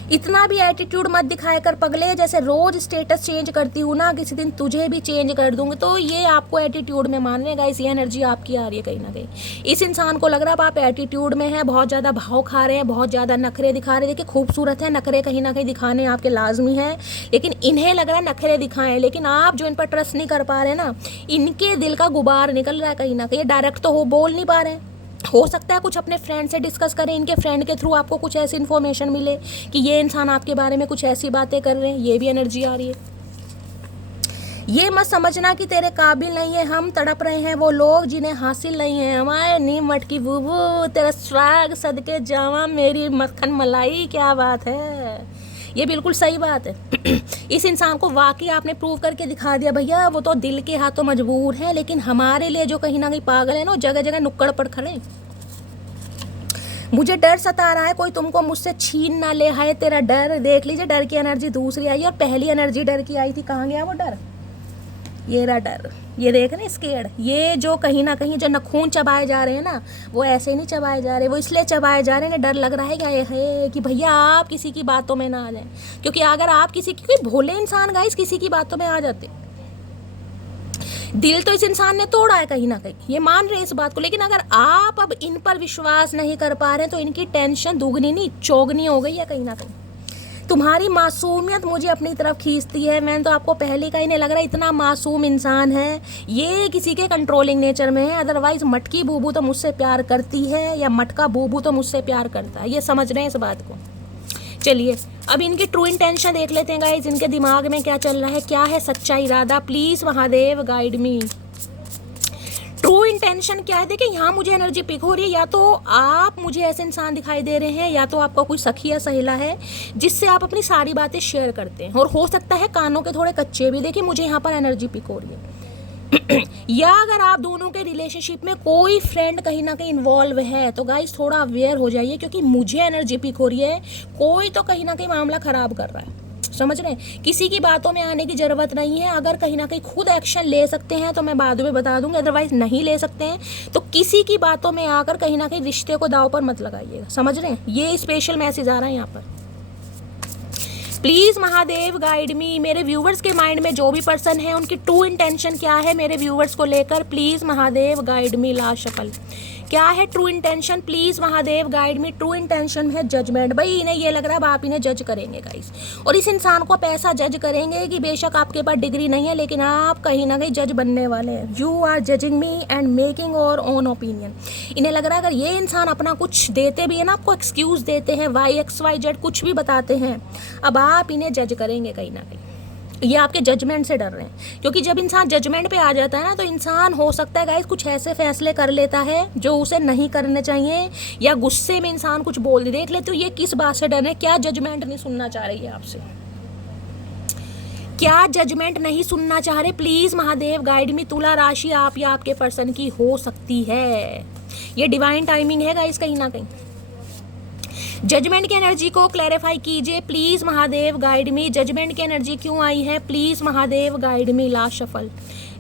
इतना भी एटीट्यूड मत दिखाया कर पगले, जैसे रोज स्टेटस चेंज करती हूँ ना, किसी दिन तुझे भी चेंज कर दूंगी। तो ये आपको एटीट्यूड में मान रहे हैं गाइस, ये एनर्जी आपकी आ रही है कहीं ना कहीं। इस इंसान को लग रहा है आप एटीट्यूड में हैं, बहुत ज़्यादा भाव खा रहे हैं, बहुत ज़्यादा नखरे दिखा रहे हैं। देखिए खूबसूरत है, नखरे कहीं ना कहीं दिखाने आपके लाजमी हैं, लेकिन इन्हें लग रहा है नखरे दिखाएं, लेकिन आप जो इन पर ट्रस्ट नहीं कर पा रहे ना, इनके दिल का गुबार निकल रहा है कहीं ना कहीं। डायरेक्ट तो बोल नहीं पा रहे हैं, हो सकता है कुछ अपने फ्रेंड से डिस्कस करें, इनके फ्रेंड के थ्रू आपको कुछ ऐसी इन्फॉर्मेशन मिले कि ये इंसान आपके बारे में कुछ ऐसी बातें कर रहे हैं, ये भी एनर्जी आ रही है। ये मत समझना कि तेरे काबिल नहीं है, हम तड़प रहे हैं वो लोग जिन्हें हासिल नहीं है। हमारे नीम मटकी बूबू, तेरा स्वाग सदके जावा मेरी मक्खन मलाई। क्या बात है, ये बिल्कुल सही बात है। इस इंसान को वाकई आपने प्रूव करके दिखा दिया भैया, वो तो दिल के हाथों मजबूर है, लेकिन हमारे लिए जो कहीं ना कहीं पागल है ना, जगह जगह नुक्कड़ पर खड़े। मुझे डर सता रहा है कोई तुमको मुझसे छीन ना ले, है तेरा डर। देख लीजिए डर की एनर्जी दूसरी आई, और पहली एनर्जी डर की आई थी, कहाँ गया वो डर। ये रहा डर, ये देख रहे स्केड। ये जो कहीं ना कहीं जो नखून चबाए जा रहे हैं ना, वो ऐसे नहीं चबाए जा रहे, वो इसलिए चबाए जा रहे हैं, डर लग रहा है क्या है कि भैया आप किसी की बातों में ना आ जाएं। क्योंकि अगर आप किसी की, कोई भोले इंसान गाइस किसी की बातों में आ जाते, दिल तो इस इंसान ने तोड़ा है कहीं ना कहीं, ये मान रहे हैं इस बात को, लेकिन अगर आप अब इन पर विश्वास नहीं कर पा रहे हैं तो इनकी टेंशन दुगनी नहीं चौगनी हो गई है कहीं ना कहीं। तुम्हारी मासूमियत मुझे अपनी तरफ खींचती है। मैंने तो आपको पहले का, इन्हें लग रहा है इतना मासूम इंसान है, ये किसी के कंट्रोलिंग नेचर में है। अदरवाइज मटकी बूबू तो मुझसे प्यार करती है, या मटका बूबू तो मुझसे प्यार करता है, ये समझ रहे हैं इस बात को। चलिए अब इनकी ट्रू इंटेंशन देख लेते हैं गाइस, इनके दिमाग में क्या चल रहा है, क्या है सच्चा इरादा। Please Mahadev guide me. True intention क्या है, देखिए यहाँ मुझे एनर्जी पिक हो रही है, या तो आप मुझे ऐसे इंसान दिखाई दे रहे हैं, या तो आपका कोई सखी या सहेला है जिससे आप अपनी सारी बातें शेयर करते हैं, और हो सकता है कानों के थोड़े कच्चे भी। देखिए मुझे यहाँ पर एनर्जी पिक हो रही है। या अगर आप दोनों के रिलेशनशिप में कोई फ्रेंड कहीं ना कहीं इन्वॉल्व है तो गाइस थोड़ा अवेयर हो जाइए, क्योंकि मुझे एनर्जी पिक हो रही है, कोई तो कहीं ना कहीं मामला खराब कर रहा है। समझ रहे हैं? किसी की बातों में आने की जरूरत नहीं है। अगर कहीं ना कहीं खुद एक्शन ले सकते हैं तो मैं बाद में बता दूंगी, अदरवाइज नहीं ले सकते हैं तो किसी की बातों में आकर कहीं ना कहीं रिश्ते को दांव पर मत लगाइएगा। समझ रहे हैं? ये स्पेशल मैसेज आ रहा है यहाँ पर। प्लीज महादेव गाइड मी, मेरे व्यूवर्स के माइंड में जो भी पर्सन है उनकी ट्रू इंटेंशन क्या है मेरे व्यूवर्स को लेकर, please Mahadev guide me. Last shuffle क्या है true intention, please Mahadev guide me. True intention है जजमेंट। भाई इन्हें ये लग रहा है आप इन्हें जज करेंगे गाइस, और इस इंसान को आप ऐसा जज करेंगे कि बेशक आपके पास डिग्री नहीं है लेकिन आप कहीं ना कहीं जज बनने वाले हैं। You are judging me and making your own opinion. इन्हें लग रहा है अगर ये इंसान अपना कुछ देते भी है ना, आपको एक्सक्यूज देते हैं, XYZ कुछ भी बताते हैं, अब आप इन्हें जज करेंगे कहीं ना कहीं। ये आपके जजमेंट से डर रहे हैं, क्योंकि जब इंसान जजमेंट पे आ जाता है ना तो इंसान हो सकता है गाइस कुछ ऐसे फैसले कर लेता है जो उसे नहीं करने चाहिए, या गुस्से में इंसान कुछ बोल दे। देख ले तो ये किस बात से डर है, क्या जजमेंट नहीं सुनना चाह रही है आपसे, क्या जजमेंट नहीं सुनना चाह रहे। प्लीज महादेव गाइड मी। तुला राशि आप या आपके पर्सन की हो सकती है, ये डिवाइन टाइमिंग है गाइस कहीं ना कहीं। जजमेंट की एनर्जी को क्लैरिफाई कीजिए please Mahadev guide me. Judgment की एनर्जी क्यों आई है, please Mahadev guide me. Last shuffle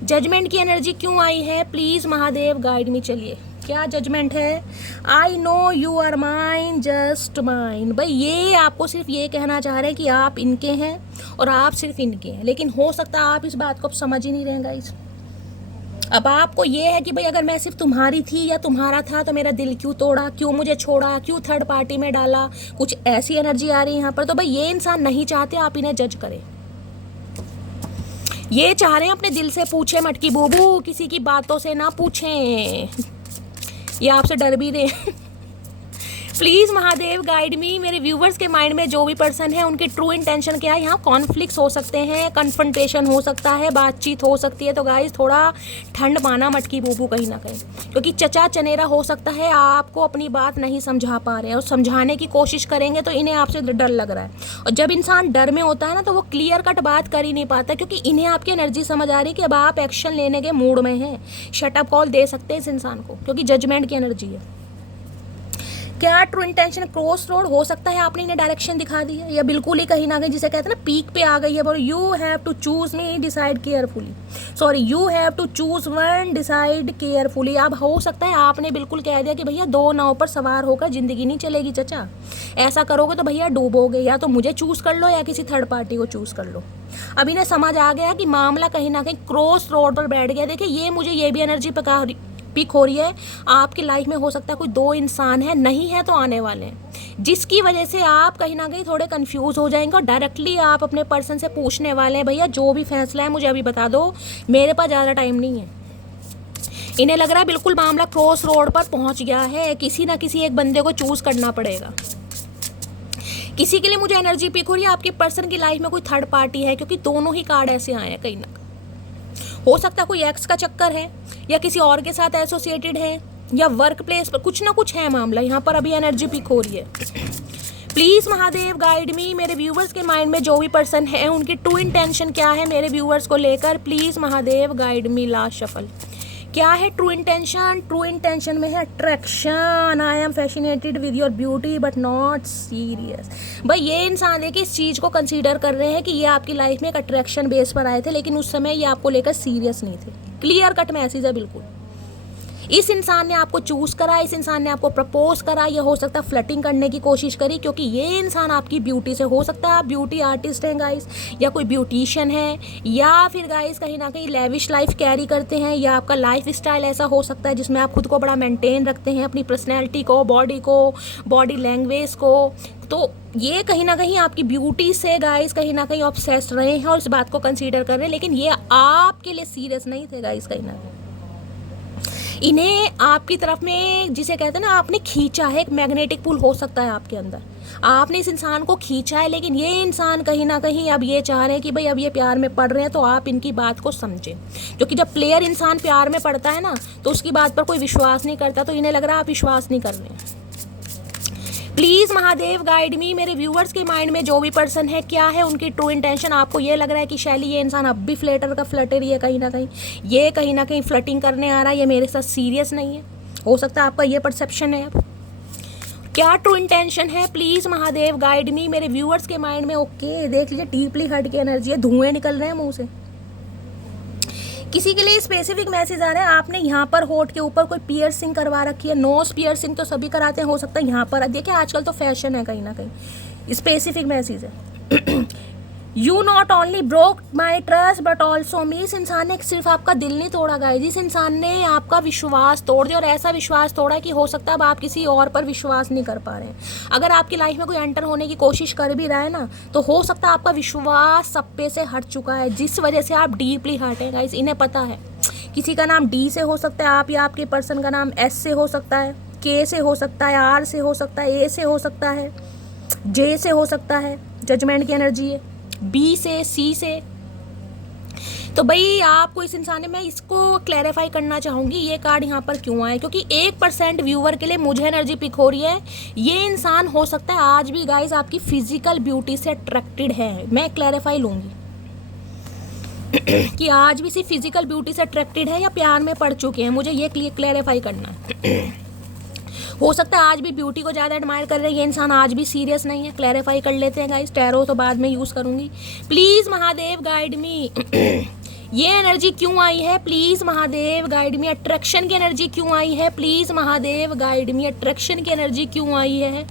judgment की एनर्जी क्यों आई है, प्लीज महादेव गाइड मी। चलिए क्या जजमेंट है, I know you are mine just mine. भाई ये आपको सिर्फ ये कहना चाह रहे हैं कि आप इनके हैं और आप सिर्फ इनके हैं, लेकिन हो सकता है आप इस बात को समझ ही नहीं रहे गाइस। अब आपको ये है कि भाई अगर मैं सिर्फ तुम्हारी थी या तुम्हारा था तो मेरा दिल क्यों तोड़ा, क्यों मुझे छोड़ा, क्यों थर्ड पार्टी में डाला, कुछ ऐसी एनर्जी आ रही है यहाँ पर। तो भाई ये इंसान नहीं चाहते आप इन्हें जज करें, ये चाह रहे हैं अपने दिल से पूछे मटकी बूबू, किसी की बातों से ना पूछें, ये आपसे डर भी रहे। प्लीज महादेव गाइड मी। मेरे व्यूवर्स के माइंड में जो भी पर्सन है उनकी ट्रू इंटेंशन क्या है। यहाँ कॉन्फ्लिक्ट्स हो सकते हैं, कन्फ्रंटेशन हो सकता है, बातचीत हो सकती है, तो गाइस थोड़ा ठंड माना मटकी बूबू कहीं ना कहीं, क्योंकि चचा चनेरा हो सकता है आपको अपनी बात नहीं समझा पा रहे हैं और समझाने की कोशिश करेंगे तो इन्हें आपसे डर लग रहा है। और जब इंसान डर में होता है ना तो वो क्लियर कट बात कर ही नहीं पाता, क्योंकि इन्हें आपकी एनर्जी समझ आ रही है कि अब आप एक्शन लेने के मूड में हैं, शटअप कॉल दे सकते हैं इस इंसान को, क्योंकि जजमेंट की एनर्जी है। क्या ट्रू इंटेंशन क्रॉस रोड हो सकता है, आपने इन्हें डायरेक्शन दिखा दी है, या बिल्कुल ही कहीं ना कहीं जिसे कहते हैं ना पीक पे आ गई है, बोलो you have to choose me decide carefully, sorry you have to choose one decide carefully. अब हो सकता है आपने बिल्कुल कह दिया कि भैया दो नाव पर सवार होकर जिंदगी नहीं चलेगी चचा, ऐसा करोगे तो भैया डूबोगे, या तो मुझे चूज कर लो या किसी थर्ड पार्टी को चूज कर लो। अब इन्हें समझ आ गया कि मामला कहीं ना कहीं क्रॉस रोड पर बैठ गया। देखिए ये मुझे ये भी एनर्जी पिक हो रही है, आपकी लाइफ में हो सकता है कोई दो इंसान है, नहीं है तो आने वाले हैं, जिसकी वजह से आप कहीं ना कहीं थोड़े कंफ्यूज हो जाएंगे और डायरेक्टली आप अपने पर्सन से पूछने वाले हैं भैया जो भी फैसला है मुझे अभी बता दो, मेरे पास ज़्यादा टाइम नहीं है। इन्हें लग रहा है बिल्कुल मामला क्रॉस रोड पर पहुंच गया है, किसी ना किसी एक बंदे को चूज करना पड़ेगा। किसी के लिए मुझे एनर्जी पिक हो रही है आपके पर्सन की लाइफ में कोई थर्ड पार्टी है, क्योंकि दोनों ही कार्ड ऐसे आए हैं। कहीं ना हो सकता है कोई एक्स का चक्कर है, या किसी और के साथ एसोसिएटेड है, या वर्क प्लेस पर कुछ ना कुछ है मामला, यहाँ पर अभी एनर्जी पिक हो रही है। प्लीज महादेव गाइड मी। मेरे व्यूवर्स के माइंड में जो भी पर्सन है उनकी ट्रू इंटेंशन क्या है मेरे व्यूवर्स को लेकर, please Mahadev guide me. Last shuffle क्या है ट्रू इंटेंशन, ट्रू इंटेंशन में है attraction, I am fascinated with your beauty but not serious. भाई ये इंसान देखिए इस चीज़ को कंसीडर कर रहे हैं कि ये आपकी लाइफ में एक अट्रैक्शन बेस पर आए थे, लेकिन उस समय ये आपको लेकर सीरियस नहीं थे। क्लियर कट मैसेज है बिल्कुल। इस इंसान ने आपको चूज करा, इस इंसान ने आपको प्रपोज करा, या हो सकता है फ्लर्टिंग करने की कोशिश करी, क्योंकि ये इंसान आपकी ब्यूटी से, हो सकता है आप ब्यूटी आर्टिस्ट हैं गाइस, या कोई ब्यूटिशियन है, या फिर गाइस कहीं ना कहीं लेविश लाइफ कैरी करते हैं, या आपका लाइफ स्टाइल ऐसा हो सकता है जिसमें आप खुद को बड़ा मेंटेन रखते हैं, अपनी पर्सनैलिटी को, बॉडी लैंग्वेज को। तो ये कहीं ना कहीं आपकी ब्यूटी से गाइस कहीं ना कहीं ऑब्सेस्ड रहे हैं और इस बात को कंसीडर कर रहे हैं, लेकिन ये आपके लिए सीरियस नहीं थे गाइस। कहीं ना कहीं इन्हें आपकी तरफ में, जिसे कहते हैं ना, आपने खींचा है, एक मैग्नेटिक पुल हो सकता है आपके अंदर, आपने इस इंसान को खींचा है, लेकिन ये इंसान कहीं ना कहीं अब ये चाह रहे हैं कि भाई अब ये प्यार में पड़ रहे हैं, तो आप इनकी बात को समझें। क्योंकि जब प्लेयर इंसान प्यार में पड़ता है ना, तो उसकी बात पर कोई विश्वास नहीं करता, तो इन्हें लग रहा है आप विश्वास नहीं कर रहे हैं। प्लीज़ महादेव गाइड मी, मेरे व्यूअर्स के माइंड में जो भी पर्सन है, क्या है उनकी ट्रू इंटेंशन। आपको ये लग रहा है कि शैली ये इंसान अब भी फ्लेटर का फ्लटर ही है, कहीं ना कहीं फ्लटिंग करने आ रहा है, ये मेरे साथ सीरियस नहीं है। हो सकता है आपका ये परसेप्शन है। अब क्या ट्रू इंटेंशन है, प्लीज़ महादेव गाइड मी, मेरे व्यूअर्स के माइंड में। ओके, देख लीजिए, डीपली हर्ट की एनर्जी है, धुएं निकल रहे हैं मुंह से। किसी के लिए स्पेसिफिक मैसेज आ रहा है, आपने यहाँ पर होठ के ऊपर कोई पियर्सिंग करवा रखी है। नोज पियर्सिंग तो सभी कराते हैं, हो सकता है यहाँ पर, देखिए आजकल तो फैशन है, कहीं ना कहीं स्पेसिफिक मैसेज है। You not only broke my trust but also me, इस इंसान ने सिर्फ आपका दिल नहीं तोड़ा गाइस, इस इंसान ने आपका विश्वास तोड़ दिया, और ऐसा विश्वास तोड़ा कि हो सकता है अब आप किसी और पर विश्वास नहीं कर पा रहे हैं। अगर आपकी लाइफ में कोई एंटर होने की कोशिश कर भी रहा है ना, तो हो सकता है आपका विश्वास सब पे से हट चुका है, जिस वजह से आप डीपली हर्ट हैं गाइस। इन्हें पता है, किसी का नाम डी से हो सकता है, आप या आपके पर्सन का नाम एस से हो सकता है, के से हो सकता है, आर से हो सकता है, ए से हो सकता है, जे से हो सकता है, जजमेंट की एनर्जी है, बी से, सी से। तो भाई आपको इस इंसान ने, मैं इसको क्लैरिफाई करना चाहूँगी, ये कार्ड यहाँ पर क्यों आए, क्योंकि 1% व्यूअर के लिए मुझे एनर्जी पिक हो रही है। ये इंसान हो सकता है आज भी गाइस आपकी फिजिकल ब्यूटी से अट्रैक्टेड है, मैं क्लैरिफाई लूँगी कि आज भी सिर्फ फिजिकल ब्यूटी से अट्रैक्टेड है या प्यार में पड़ चुके हैं, मुझे ये क्लैरिफाई करना है। हो सकता है आज भी ब्यूटी को ज़्यादा एडमायर कर रहे हैं ये इंसान, आज भी सीरियस नहीं है। क्लैरिफाई कर लेते हैं गाइस, टैरो तो बाद में यूज़ करूँगी। प्लीज़ महादेव गाइड मी, ये एनर्जी क्यों आई है, please Mahadev guide me. Attraction की एनर्जी क्यों आई है, please Mahadev guide me. Attraction की एनर्जी क्यों आई है।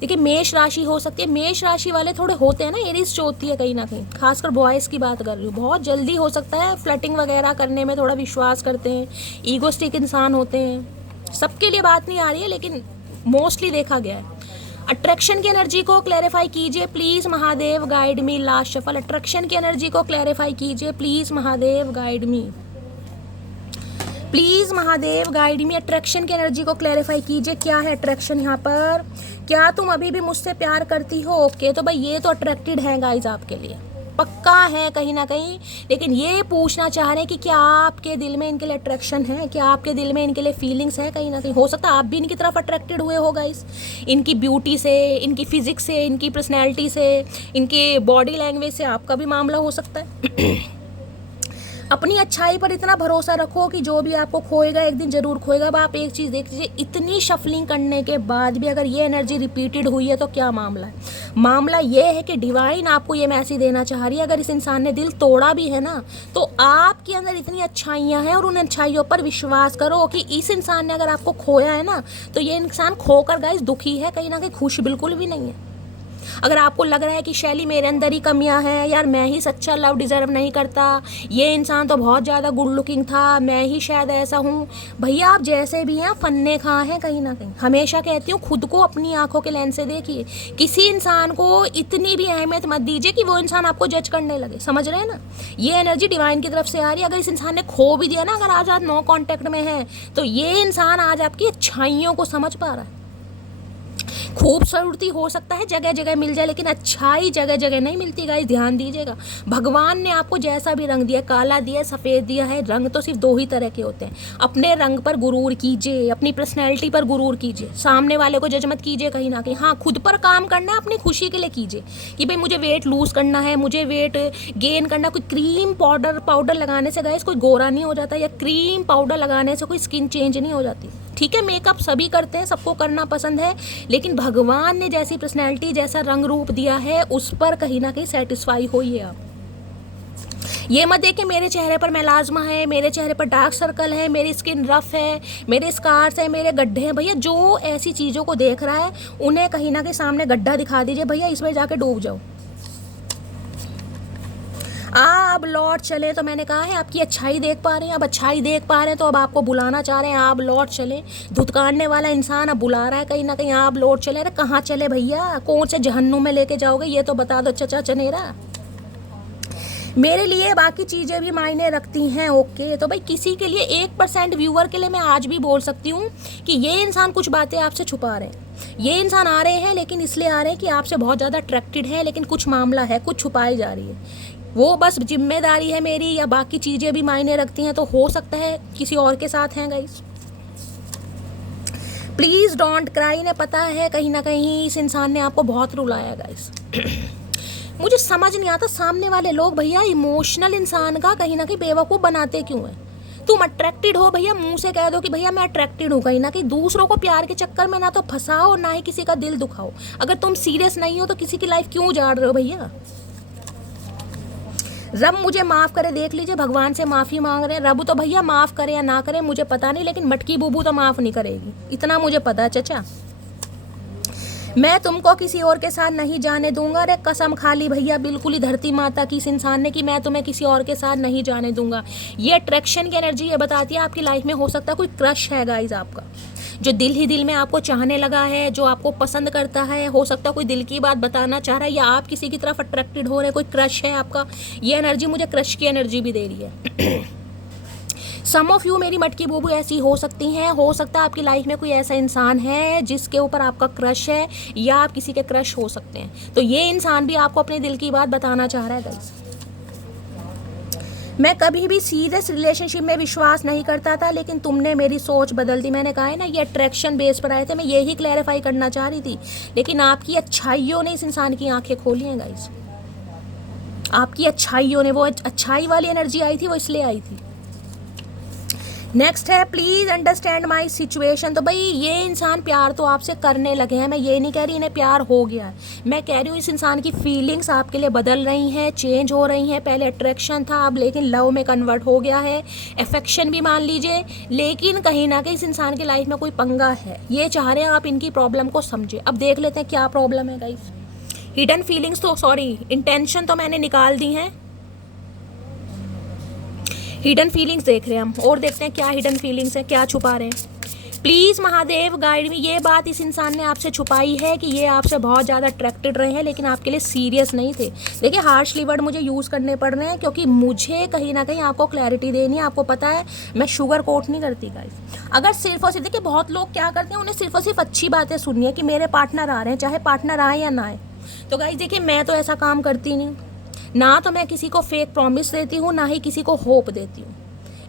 देखिए मेष राशि हो सकती है, मेष राशि वाले थोड़े होते हैं ना, एरीज जो होती है कहीं ना कहीं, खासकर बॉयज़ की बात कर रही हूँ, बहुत जल्दी हो सकता है फ्लर्टिंग वगैरह करने में थोड़ा विश्वास करते हैं, ईगोस्टिक इंसान होते हैं। सबके लिए बात नहीं आ रही है, लेकिन मोस्टली देखा गया है। अट्रैक्शन की एनर्जी को क्लैरिफाई कीजिए please Mahadev guide me. Last shuffle, attraction की एनर्जी को क्लैरिफाई कीजिए please Mahadev guide me. Please Mahadev guide me, attraction की एनर्जी को क्लैरिफाई कीजिए, क्या है अट्रैक्शन यहाँ पर। क्या तुम अभी भी मुझसे प्यार करती हो। ओके, तो भाई ये तो अट्रैक्टेड है गाइज आपके लिए, पक्का है कहीं ना कहीं, लेकिन ये पूछना चाह रहे हैं कि क्या आपके दिल में इनके लिए अट्रैक्शन है, क्या आपके दिल में इनके लिए फीलिंग्स है। कहीं ना कहीं हो सकता है आप भी इनकी तरफ अट्रैक्टेड हुए हो गाइस, इनकी ब्यूटी से, इनकी फिजिक्स से, इनकी पर्सनैलिटी से, इनके बॉडी लैंग्वेज से आपका भी मामला हो सकता है। अपनी अच्छाई पर इतना भरोसा रखो कि जो भी आपको खोएगा एक दिन ज़रूर खोएगा। अब आप एक चीज़ देख लीजिए, इतनी शफलिंग करने के बाद भी अगर ये एनर्जी रिपीटेड हुई है तो क्या मामला है। मामला ये है कि डिवाइन आपको ये मैसेज देना चाह रही है, अगर इस इंसान ने दिल तोड़ा भी है ना, तो आपके अंदर इतनी अच्छाइयाँ हैं और उन अच्छाइयों पर विश्वास करो कि इस इंसान ने अगर आपको खोया है ना, तो ये इंसान खोकर गाइस दुखी है, कहीं ना कहीं खुश बिल्कुल भी नहीं है। अगर आपको लग रहा है कि शैली मेरे अंदर ही कमियां हैं, यार मैं ही सच्चा लव डिज़र्व नहीं करता, ये इंसान तो बहुत ज़्यादा गुड लुकिंग था, मैं ही शायद ऐसा हूँ, भैया आप जैसे भी हैं फन्ने खा हैं कहीं ना कहीं। हमेशा कहती हूँ खुद को अपनी आंखों के लेंस से देखिए, किसी इंसान को इतनी भी अहमियत मत दीजिए कि वो इंसान आपको जज करने लगे, समझ रहे हैं ना। ये एनर्जी डिवाइन की तरफ से आ रही है। अगर इस इंसान ने खो भी दिया ना, अगर आज आप नो कॉन्टैक्ट में है, तो ये इंसान आज आपकी अच्छाइयों को समझ पा रहा है। खूबसूरती हो सकता है जगह जगह मिल जाए, लेकिन अच्छाई जगह जगह नहीं मिलती गाइस, ध्यान दीजिएगा। भगवान ने आपको जैसा भी रंग दिया, काला दिया, सफ़ेद दिया है, रंग तो सिर्फ 2 ही तरह के होते हैं। अपने रंग पर गुरूर कीजिए, अपनी पर्सनैलिटी पर गुरूर कीजिए, सामने वाले को जज मत कीजिए कहीं ना कहीं। हाँ, खुद पर काम करना है, अपनी खुशी के लिए कीजिए कि भाई मुझे वेट लूज़ करना है, मुझे वेट गेन करना। कोई क्रीम पाउडर लगाने से गाइस कोई गोरा नहीं हो जाता, या क्रीम पाउडर लगाने से कोई स्किन चेंज नहीं हो जाती। ठीक है, मेकअप सभी करते हैं, सबको करना पसंद है, लेकिन भगवान ने जैसी पर्सनैलिटी, जैसा रंग रूप दिया है, उस पर कहीं ना कहीं सेटिस्फाई होइए आप। ये मत देखें मेरे चेहरे पर मेलाज्मा है, मेरे चेहरे पर डार्क सर्कल है, मेरी स्किन रफ है, मेरे स्कार्स हैं, मेरे गड्ढे हैं। भैया जो ऐसी चीज़ों को देख रहा है, उन्हें कहीं ना कहीं सामने गड्ढा दिखा दीजिए, भैया इसमें जाके डूब जाओ। अब लौट चले, तो मैंने कहा है आपकी अच्छाई देख पा रहे हैं, अब अच्छाई देख पा रहे हैं, तो अब आपको बुलाना चाह रहे हैं, आप लौट चले। धुतकारने वाला इंसान अब बुला रहा है कहीं ना कहीं, आप लौट चले। अरे कहाँ चले भैया, कौन से जहन्नुम में लेके जाओगे, ये तो बता दो चचा चनेरा। मेरे लिए बाकी चीज़ें भी मायने रखती हैं। ओके, तो भाई किसी के लिए 1% व्यूअर के लिए मैं आज भी बोल सकती हूँ कि ये इंसान कुछ बातें आपसे छुपा रहे हैं। ये इंसान आ रहे हैं लेकिन इसलिए आ रहे हैं कि आपसे बहुत ज़्यादा अट्रैक्टेड है, लेकिन कुछ मामला है, कुछ छुपाई जा रही है। वो बस जिम्मेदारी है मेरी, या बाकी चीज़ें भी मायने रखती हैं, तो हो सकता है किसी और के साथ हैं गाइस। Please don't cry. ने पता है कहीं ना कहीं इस इंसान ने आपको बहुत रुलाया गाइस। मुझे समझ नहीं आता सामने वाले लोग भैया इमोशनल इंसान का कहीं ना कहीं बेवकूफ़ बनाते क्यों हैं। तुम अट्रैक्टेड हो भैया, मुंह से कह दो कि भैया मैं अट्रैक्टेड हूँ। कहीं ना कहीं दूसरों को प्यार के चक्कर में ना तो फंसाओ, ना ही किसी का दिल दुखाओ। अगर तुम सीरियस नहीं हो तो किसी की लाइफ क्यों उजाड़ रहे हो भैया। रब मुझे माफ़ करे, देख लीजिए भगवान से माफ़ी मांग रहे हैं। रब तो भैया माफ़ करे या ना करे मुझे पता नहीं, लेकिन मटकी बूबू तो माफ़ नहीं करेगी, इतना मुझे पता है चचा। मैं तुमको किसी और के साथ नहीं जाने दूंगा। अरे कसम खा ली भैया बिल्कुल ही धरती माता की इस इंसान ने कि मैं तुम्हें किसी और के साथ नहीं जाने दूंगा। ये अट्रैक्शन की एनर्जी ये बताती है आपकी लाइफ में हो सकता है कोई क्रश है गाइज आपका, जो दिल ही दिल में आपको चाहने लगा है, जो आपको पसंद करता है। हो सकता है कोई दिल की बात बताना चाह रहा है, या आप किसी की तरफ अट्रैक्टेड हो रहे हैं, कोई क्रश है आपका। ये एनर्जी मुझे क्रश की एनर्जी भी दे रही है। सम ऑफ यू मेरी मटकी बूबू ऐसी हो सकती हैं। हो सकता है आपकी लाइफ में कोई ऐसा इंसान है जिसके ऊपर आपका क्रश है, या आप किसी के क्रश हो सकते हैं। तो ये इंसान भी आपको अपने दिल की बात बताना चाह रहा है गाइस। मैं कभी भी सीरियस रिलेशनशिप में विश्वास नहीं करता था, लेकिन तुमने मेरी सोच बदल दी। मैंने कहा है ना ये अट्रैक्शन बेस पर आए थे, मैं यही क्लैरिफाई करना चाह रही थी, लेकिन आपकी अच्छाइयों ने इस इंसान की आंखें खोली हैं गाइस। आपकी अच्छाइयों ने, वो अच्छाई वाली एनर्जी आई थी, वो इसलिए आई थी। नेक्स्ट है प्लीज़ अंडरस्टैंड माई सिचुएशन। तो भाई ये इंसान प्यार तो आपसे करने लगे हैं, मैं ये नहीं कह रही इन्हें प्यार हो गया है, मैं कह रही हूँ इस इंसान की फीलिंग्स आपके लिए बदल रही हैं, चेंज हो रही हैं। पहले अट्रैक्शन था, अब लेकिन लव में कन्वर्ट हो गया है, अफेक्शन भी मान लीजिए। लेकिन कहीं ना कहीं इस इंसान की लाइफ में कोई पंगा है, ये चाह रहे हैं आप इनकी प्रॉब्लम को समझे। अब देख लेते हैं क्या प्रॉब्लम है गाइस। हिडन फीलिंग्स तो सॉरी इंटेंशन तो मैंने निकाल दी हैं, हिडन फीलिंग्स देख रहे हैं हम, और देखते हैं क्या हिडन फीलिंग्स है, क्या छुपा रहे हैं। प्लीज़ महादेव गाइड में। ये बात इस इंसान ने आपसे छुपाई है कि ये आपसे बहुत ज़्यादा अट्रैक्टेड रहे हैं, लेकिन आपके लिए सीरियस नहीं थे। देखिए हार्शली वर्ड मुझे यूज़ करने पड़ रहे हैं, क्योंकि मुझे कहीं ना कहीं आपको क्लैरिटी देनी है। आपको पता है मैं शुगर कोट नहीं करती गाइस। अगर सिर्फ और सिर्फ, देखिए बहुत लोग क्या करते हैं, उन्हें सिर्फ और सिर्फ अच्छी बातें सुननी है कि मेरे पार्टनर आ रहे हैं, चाहे पार्टनर आए या ना आए। तो गाइस देखिए मैं तो ऐसा काम करती नहीं, ना तो मैं किसी को फेक प्रॉमिस देती हूँ, ना ही किसी को होप देती हूँ।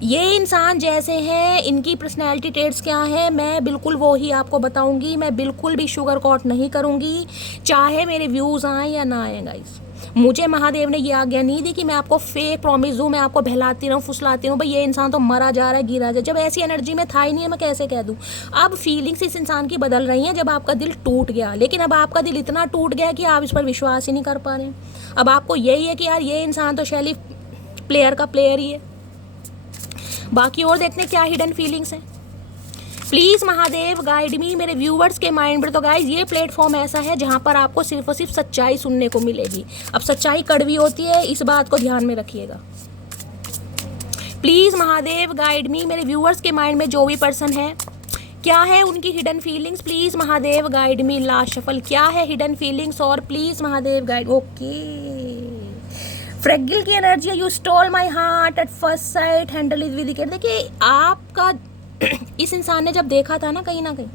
ये इंसान जैसे हैं, इनकी पर्सनैलिटी ट्रेट्स क्या है, मैं बिल्कुल वो ही आपको बताऊंगी। मैं बिल्कुल भी शुगर कोट नहीं करूंगी, चाहे मेरे व्यूज़ आएँ या ना आएँ गाइस। मुझे महादेव ने ये आज्ञा नहीं दी कि मैं आपको फेक प्रॉमिस दूँ, मैं आपको बहलाती रहूँ, फुसलाती रहूँ भाई ये इंसान तो मरा जा रहा है, गिरा जा। जब ऐसी एनर्जी में था ही नहीं है, मैं कैसे कह दूँ। अब फीलिंग्स इस इंसान की बदल रही हैं जब आपका दिल टूट गया, लेकिन अब आपका दिल इतना टूट गया कि आप इस पर विश्वास ही नहीं कर पा रहे। अब आपको यही है कि यार ये इंसान तो शैली प्लेयर का प्लेयर ही है। बाकी और देखते हैं क्या हिडन फीलिंग्स हैं। प्लीज़ महादेव गाइड मी मेरे व्यूवर्स के माइंड पर। तो गाइज ये प्लेटफॉर्म ऐसा है जहाँ पर आपको सिर्फ और सिर्फ सच्चाई सुनने को मिलेगी। अब सच्चाई कड़वी होती है, इस बात को ध्यान में रखिएगा। प्लीज़ महादेव गाइड मी मेरे व्यूवर्स के माइंड में जो भी पर्सन है, क्या है उनकी hidden feelings. Please Mahadev guide me. Last shuffle क्या है हिडन फीलिंग्स, और प्लीज़ महादेव गाइड। ओके फ्रेगिल की एनर्जी है। You stole my heart at first sight, handle is with care. देखिए आपका इस इंसान ने जब देखा था ना कहीं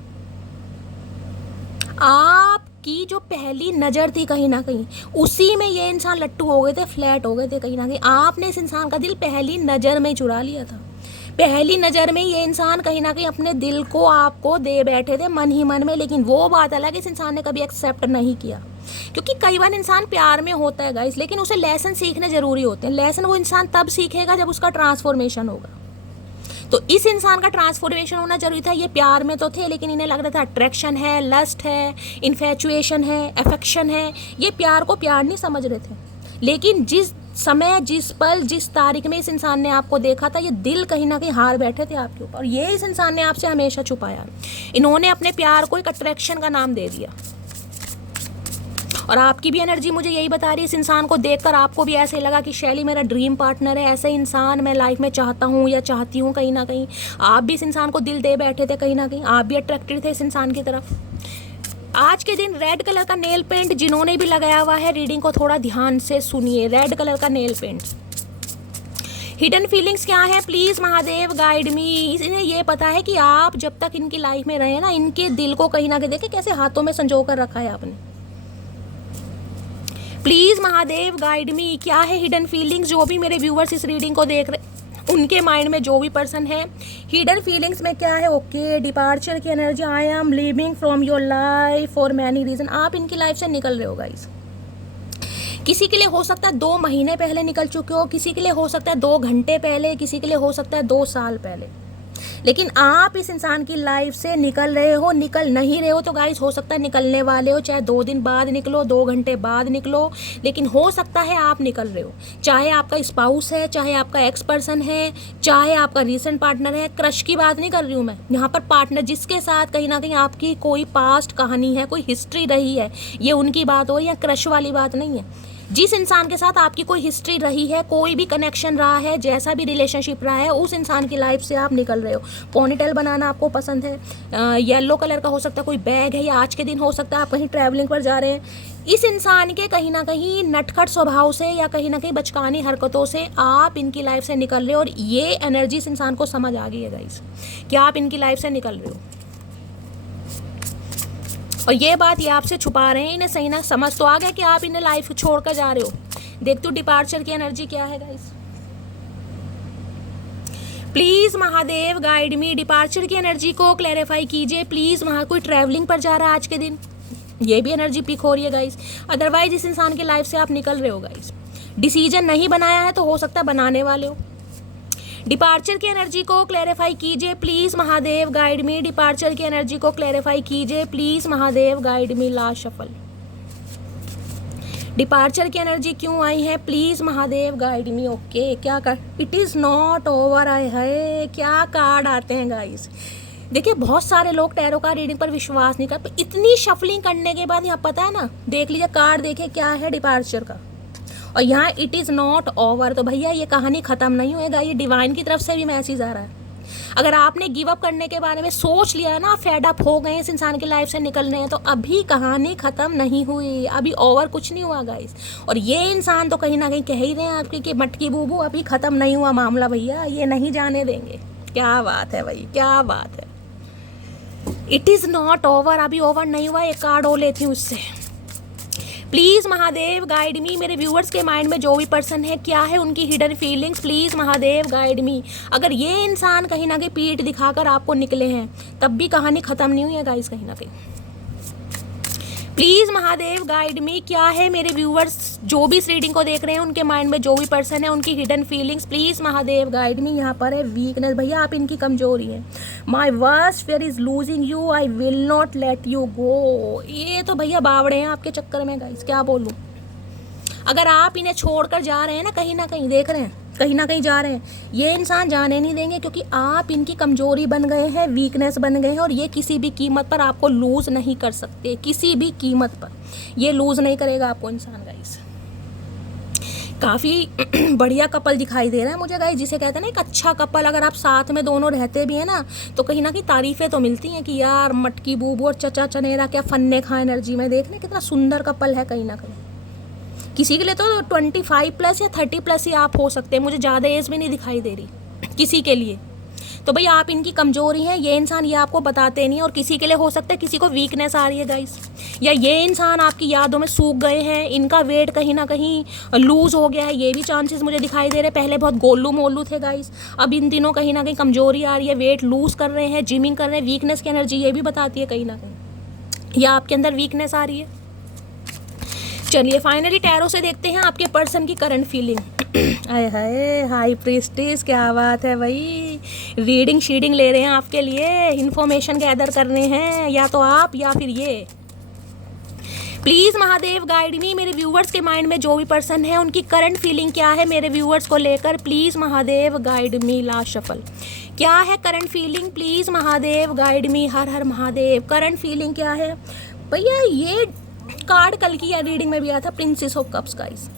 आपकी जो पहली नज़र थी कहीं ना कहीं, उसी में ये इंसान लट्टू हो गए थे, फ्लैट हो गए थे कहीं ना कहीं। आपने इस इंसान का दिल पहली नज़र में चुरा लिया था। पहली नज़र में ये इंसान कहीं ना कहीं अपने दिल को आपको दे बैठे थे मन ही मन में। लेकिन वो बात अलग, इस इंसान ने कभी एक्सेप्ट नहीं किया, क्योंकि कई बार इंसान प्यार में होता है गाइस, लेकिन उसे लेसन सीखने ज़रूरी होते हैं। लेसन वो इंसान तब सीखेगा जब उसका ट्रांसफॉर्मेशन होगा। तो इस इंसान का ट्रांसफॉर्मेशन होना जरूरी था। ये प्यार में तो थे, लेकिन इन्हें लग रहा था अट्रैक्शन है, लस्ट है, इन्फेचुएशन है, अफेक्शन है। ये प्यार को प्यार नहीं समझ रहे थे। लेकिन जिस समय, जिस पल, जिस तारीख में इस इंसान ने आपको देखा था, ये दिल कहीं ना कहीं हार बैठे थे आपके ऊपर। ये इस इंसान ने आपसे हमेशा छुपाया। इन्होंने अपने प्यार को एक अट्रैक्शन का नाम दे दिया। और आपकी भी एनर्जी मुझे यही बता रही है, इस इंसान को देखकर आपको भी ऐसे लगा कि शैली मेरा ड्रीम पार्टनर है, ऐसे इंसान मैं लाइफ में चाहता हूँ या चाहती हूँ। कहीं ना कहीं आप भी इस इंसान को दिल दे बैठे थे, कहीं ना कहीं आप भी अट्रैक्टेड थे इस इंसान की तरफ। आज के दिन रेड कलर का नेल पेंट जिन्होंने भी लगाया हुआ है, रीडिंग को थोड़ा ध्यान से सुनिए। रेड कलर का नेल पेंट हिडन फीलिंग्स क्या है, प्लीज महादेव गाइड मी। इन्हें ये पता है कि आप जब तक इनकी लाइफ में रहे ना, इनके दिल को कहीं ना कहीं देखे कैसे हाथों में संजो कर रखा है आपने। प्लीज महादेव गाइड मी, क्या है हिडन फीलिंग्स। जो भी मेरे व्यूअर्स इस रीडिंग को देख रहे उनके माइंड में जो भी पर्सन है, हिडन फीलिंग्स में क्या है। ओके, डिपार्चर की energy, I am living from your life for many reason. आप इनकी लाइफ से निकल रहे हो गाइस। किसी के लिए हो सकता है 2 महीने पहले निकल चुके हो, किसी के लिए हो सकता है 2 घंटे पहले, किसी के लिए हो सकता है 2 साल पहले, लेकिन आप इस इंसान की लाइफ से निकल रहे हो। निकल नहीं रहे हो तो गाइस हो सकता है निकलने वाले हो, चाहे 2 दिन बाद निकलो, 2 घंटे बाद निकलो, लेकिन हो सकता है आप निकल रहे हो। चाहे आपका स्पाउस है, चाहे आपका एक्स पर्सन है, चाहे आपका रीसेंट पार्टनर है। क्रश की बात नहीं कर रही हूँ मैं यहाँ पर, पार्टनर जिसके साथ कहीं ना कहीं आपकी कोई पास्ट कहानी है, कोई हिस्ट्री रही है, ये उनकी बात हो, या क्रश वाली बात नहीं है। जिस इंसान के साथ आपकी कोई हिस्ट्री रही है, कोई भी कनेक्शन रहा है, जैसा भी रिलेशनशिप रहा है, उस इंसान की लाइफ से आप निकल रहे हो। पोनीटेल बनाना आपको पसंद है, येलो कलर का हो सकता है कोई बैग है, या आज के दिन हो सकता है आप कहीं ट्रैवलिंग पर जा रहे हैं। इस इंसान के कहीं ना कहीं नटखट स्वभाव से या कहीं ना कहीं बचकानी हरकतों से आप इनकी लाइफ से निकल रहे हो, और ये एनर्जी इस इंसान को समझ आ गई है गाइस कि आप इनकी लाइफ से निकल रहे हो, और ये बात ये आपसे छुपा रहे हैं। इन्हें सही ना समझ तो आ गया कि आप इन्हें लाइफ छोड़कर जा रहे हो। देखते हो डिपार्चर की एनर्जी क्या है guys. Please Mahadev guide me, departure की एनर्जी को क्लैरिफाई कीजिए प्लीज। वहाँ कोई ट्रैवलिंग पर जा रहा है आज के दिन, ये भी एनर्जी पिक हो रही है गाइस। अदरवाइज इस इंसान की लाइफ से आप निकल रहे हो गाइस। डिसीजन नहीं बनाया है तो हो सकता है बनाने वाले हो। डिपार्चर की एनर्जी को क्लैरिफाई कीजिए please Mahadev guide me. Departure की एनर्जी को क्लैरिफाई कीजिए please Mahadev guide me. Last shuffle, departure की एनर्जी क्यों आई है, please Mahadev guide me. Okay, क्या कर, इट इज नॉट ओवर आए है, क्या कार्ड आते हैं गाइस। देखिए बहुत सारे लोग टैरो का रीडिंग पर विश्वास नहीं करते, इतनी शफलिंग करने के बाद यहाँ पता है ना, देख लीजिए कार्ड देखिए क्या है डिपार्चर का, और यहाँ इट इज़ नॉट ओवर। तो भैया ये कहानी ख़त्म नहीं होएगा, ये डिवाइन की तरफ से भी मैसेज आ रहा है। अगर आपने गिव अप करने के बारे में सोच लिया ना, फेड अप हो गए, इस इंसान की लाइफ से निकलने हैं, तो अभी कहानी ख़त्म नहीं हुई, अभी ओवर कुछ नहीं हुआ गाइस। और ये इंसान तो कहीं ना कहीं कह ही रहे हैं आपकी कि मटकी बूबू अभी ख़त्म नहीं हुआ मामला भैया, ये नहीं जाने देंगे। क्या बात है भाई, क्या बात है। इट इज़ नॉट ओवर, अभी ओवर नहीं हुआ। एक कार्ड हो लेती हूँ उससे। प्लीज़ महादेव गाइड मी। मेरे व्यूअर्स के माइंड में जो भी पर्सन है, क्या है उनकी hidden feelings, please Mahadev guide मी। अगर ये इंसान कहीं ना कहीं पीठ दिखाकर आपको निकले हैं, तब भी कहानी ख़त्म नहीं हुई है गाइस कहीं ना कहीं। प्लीज़ महादेव गाइड मी, क्या है मेरे व्यूअर्स जो भी इस रीडिंग को देख रहे हैं, उनके माइंड में जो भी पर्सन है, उनकी hidden feelings, please Mahadev guide मी। यहाँ पर है वीकनेस, भैया आप इनकी कमजोरी है। माई worst fair is losing you, I will not let you go. ये तो भैया बावड़े हैं आपके चक्कर में गाइस, क्या बोलूँ। अगर आप इन्हें छोड़कर जा रहे हैं ना कहीं देख रहे हैं, कहीं ना कहीं जा रहे हैं, ये इंसान जाने नहीं देंगे, क्योंकि आप इनकी कमजोरी बन गए हैं, वीकनेस बन गए हैं, और ये किसी भी कीमत पर आपको लूज नहीं कर सकते, किसी भी कीमत पर ये लूज नहीं करेगा आपको इंसान गाइस। काफ़ी बढ़िया कपल दिखाई दे रहा है मुझे गाइस, जिसे कहते हैं ना एक अच्छा कपल। अगर आप साथ में दोनों रहते भी हैं ना, तो कहीं ना कहीं तारीफ़ें तो मिलती हैं कि यार मटकी बूबू और चचा चनेरा क्या फन्ने खा एनर्जी में, देखने कितना सुंदर कपल है कहीं ना कहीं। किसी के लिए तो 25+ या 30+ ही आप हो सकते हैं, मुझे ज़्यादा एज भी नहीं दिखाई दे रही किसी के लिए। तो भाई आप इनकी कमजोरी है, ये इंसान ये आपको बताते नहीं, और किसी के लिए हो सकता है किसी को वीकनेस आ रही है गाइस, या ये इंसान आपकी यादों में सूख गए हैं, इनका वेट कहीं ना कहीं लूज हो गया है, ये भी चांसेस मुझे दिखाई दे रहे हैं। पहले बहुत गोलू मोलू थे गाइस, अब इन दिनों कहीं ना कहीं कमजोरी आ रही है, वेट लूज कर रहे हैं, जिमिंग कर रहे हैं। वीकनेस की एनर्जी ये भी बताती है कहीं ना कहीं, या आपके अंदर वीकनेस आ रही है। चलिए फाइनली टैरो से देखते हैं आपके पर्सन की करंट फीलिंग। आए हाय, हाई प्रीस्टिस, क्या बात है भाई। रीडिंग शीडिंग ले रहे हैं आपके लिए, इन्फॉर्मेशन गैदर करने हैं, या तो आप या फिर ये। प्लीज़ महादेव गाइड मी। मेरे व्यूवर्स के माइंड में जो भी पर्सन है, उनकी करंट फीलिंग क्या है मेरे व्यूवर्स को लेकर, please Mahadev guide me. Last shuffle, क्या है current feeling, please Mahadev guide me. हर हर महादेव। करंट फीलिंग क्या है भैया। ये कार्ड कल की या रीडिंग में भी आया था, प्रिंसेस ऑफ कप्स गाइस।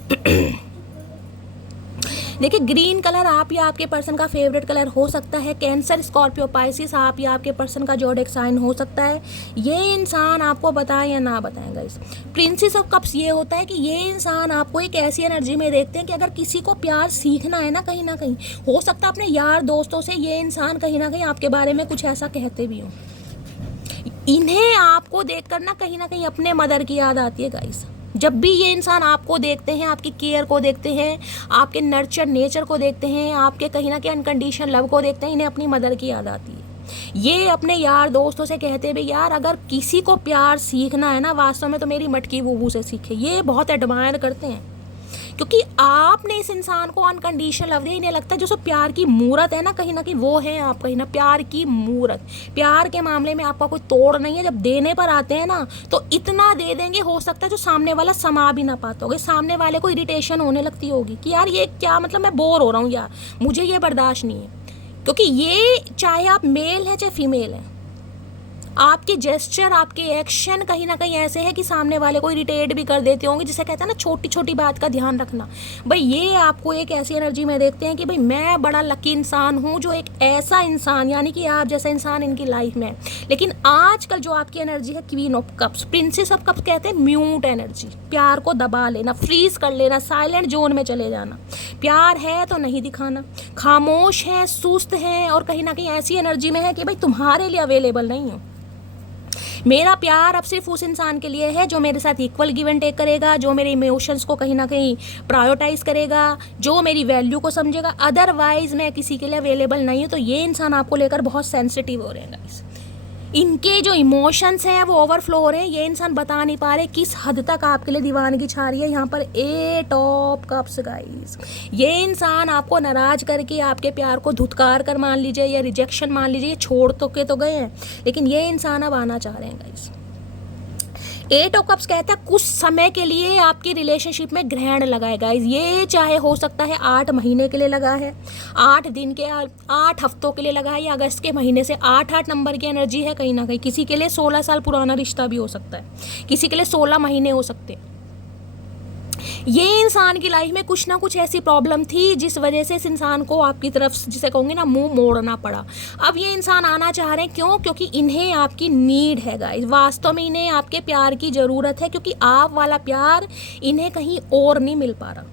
देखिए ग्रीन कलर आप या आपके पर्सन का फेवरेट कलर हो सकता है। कैंसर, स्कॉर्पियो, पाइसिस आप या आपके पर्सन का जोडिएक साइन हो सकता है। ये इंसान आपको बताए या ना बताएं गाइस। प्रिंसेस ऑफ कप्स ये होता है कि ये इंसान आपको एक ऐसी एनर्जी में देखते हैं कि अगर किसी को प्यार सीखना है ना कहीं हो सकता है अपने यार दोस्तों से ये इंसान कहीं ना कहीं आपके बारे में कुछ ऐसा कहते भी हो। इन्हें आपको देखकर ना कहीं अपने मदर की याद आती है गाइस। जब भी ये इंसान आपको देखते हैं, आपकी केयर को देखते हैं, आपके नर्चर नेचर को देखते हैं, आपके कहीं ना कहीं अनकंडीशनल लव को देखते हैं, इन्हें अपनी मदर की याद आती है। ये अपने यार दोस्तों से कहते हैं भाई यार अगर किसी को प्यार सीखना है ना वास्तव में तो मेरी मटकी बूबू से सीखे। ये बहुत एडमायर करते हैं क्योंकि आपने इस इंसान को अनकंडीशनल लव दिया। इन्हें लगता है जो सो प्यार की मूरत है ना कहीं वो है आप कहीं ना प्यार की मूरत। प्यार के मामले में आपका कोई तोड़ नहीं है। जब देने पर आते हैं ना तो इतना दे देंगे हो सकता है जो सामने वाला समा भी ना पाता होगा। सामने वाले को इरिटेशन होने लगती होगी कि यार ये क्या मतलब मैं बोर हो रहा हूँ यार, मुझे ये बर्दाश्त नहीं है। क्योंकि ये चाहे आप मेल हैं चाहे फीमेल हैं, आपके जेस्चर आपके एक्शन कहीं ना कहीं ऐसे हैं कि सामने वाले को इरिटेट भी कर देते होंगे। जिसे कहते हैं ना छोटी छोटी बात का ध्यान रखना। भाई ये आपको एक ऐसी एनर्जी में देखते हैं कि भाई मैं बड़ा लकी इंसान हूँ जो एक ऐसा इंसान यानी कि आप जैसा इंसान इनकी लाइफ में है। लेकिन आजकल जो आपकी एनर्जी है queen of cups, princess of cups कहते हैं म्यूट एनर्जी। प्यार को दबा लेना, फ्रीज कर लेना, साइलेंट जोन में चले जाना। प्यार है तो नहीं दिखाना, खामोश है, सुस्त है और कहीं ना कहीं ऐसी एनर्जी में है कि भाई तुम्हारे लिए अवेलेबल नहीं हो। मेरा प्यार अब सिर्फ उस इंसान के लिए है जो मेरे साथ इक्वल गिव एंड टेक करेगा, जो मेरे इमोशंस को कहीं ना कहीं प्रायोरिटाइज करेगा, जो मेरी वैल्यू को समझेगा। अदरवाइज मैं किसी के लिए अवेलेबल नहीं हूँ। तो ये इंसान आपको लेकर बहुत सेंसिटिव हो रहे हैं गाइस। इनके जो इमोशंस हैं वो ओवरफ्लो हो रहे हैं। ये इंसान बता नहीं पा रहे किस हद तक आपके लिए दीवानगी छा रही है। यहाँ पर 8 ऑफ कप्स गाइस। ये इंसान आपको नाराज करके आपके प्यार को धुतकार कर मान लीजिए या रिजेक्शन मान लीजिए, ये छोड़ तो गए हैं लेकिन ये इंसान अब आना चाह रहे हैं गाइस। 8 ऑफ कप्स कहता है कुछ समय के लिए आपकी रिलेशनशिप में ग्रहण लगा है गाइस। ये चाहे हो सकता है 8 महीने के लिए लगा है, 8 दिन के 8 हफ्तों के लिए लगा है, या अगस्त के महीने से 8 नंबर की एनर्जी है कहीं ना कहीं। किसी के लिए 16 साल पुराना रिश्ता भी हो सकता है, किसी के लिए 16 महीने हो सकते हैं। ये इंसान की लाइफ में कुछ ना कुछ ऐसी प्रॉब्लम थी जिस वजह से इस इंसान को आपकी तरफ जिसे कहूँगी ना मुंह मोड़ना पड़ा। अब ये इंसान आना चाह रहे हैं क्यों? क्योंकि इन्हें आपकी नीड है गाइस। वास्तव में इन्हें आपके प्यार की ज़रूरत है क्योंकि आप वाला प्यार इन्हें कहीं और नहीं मिल पा रहा।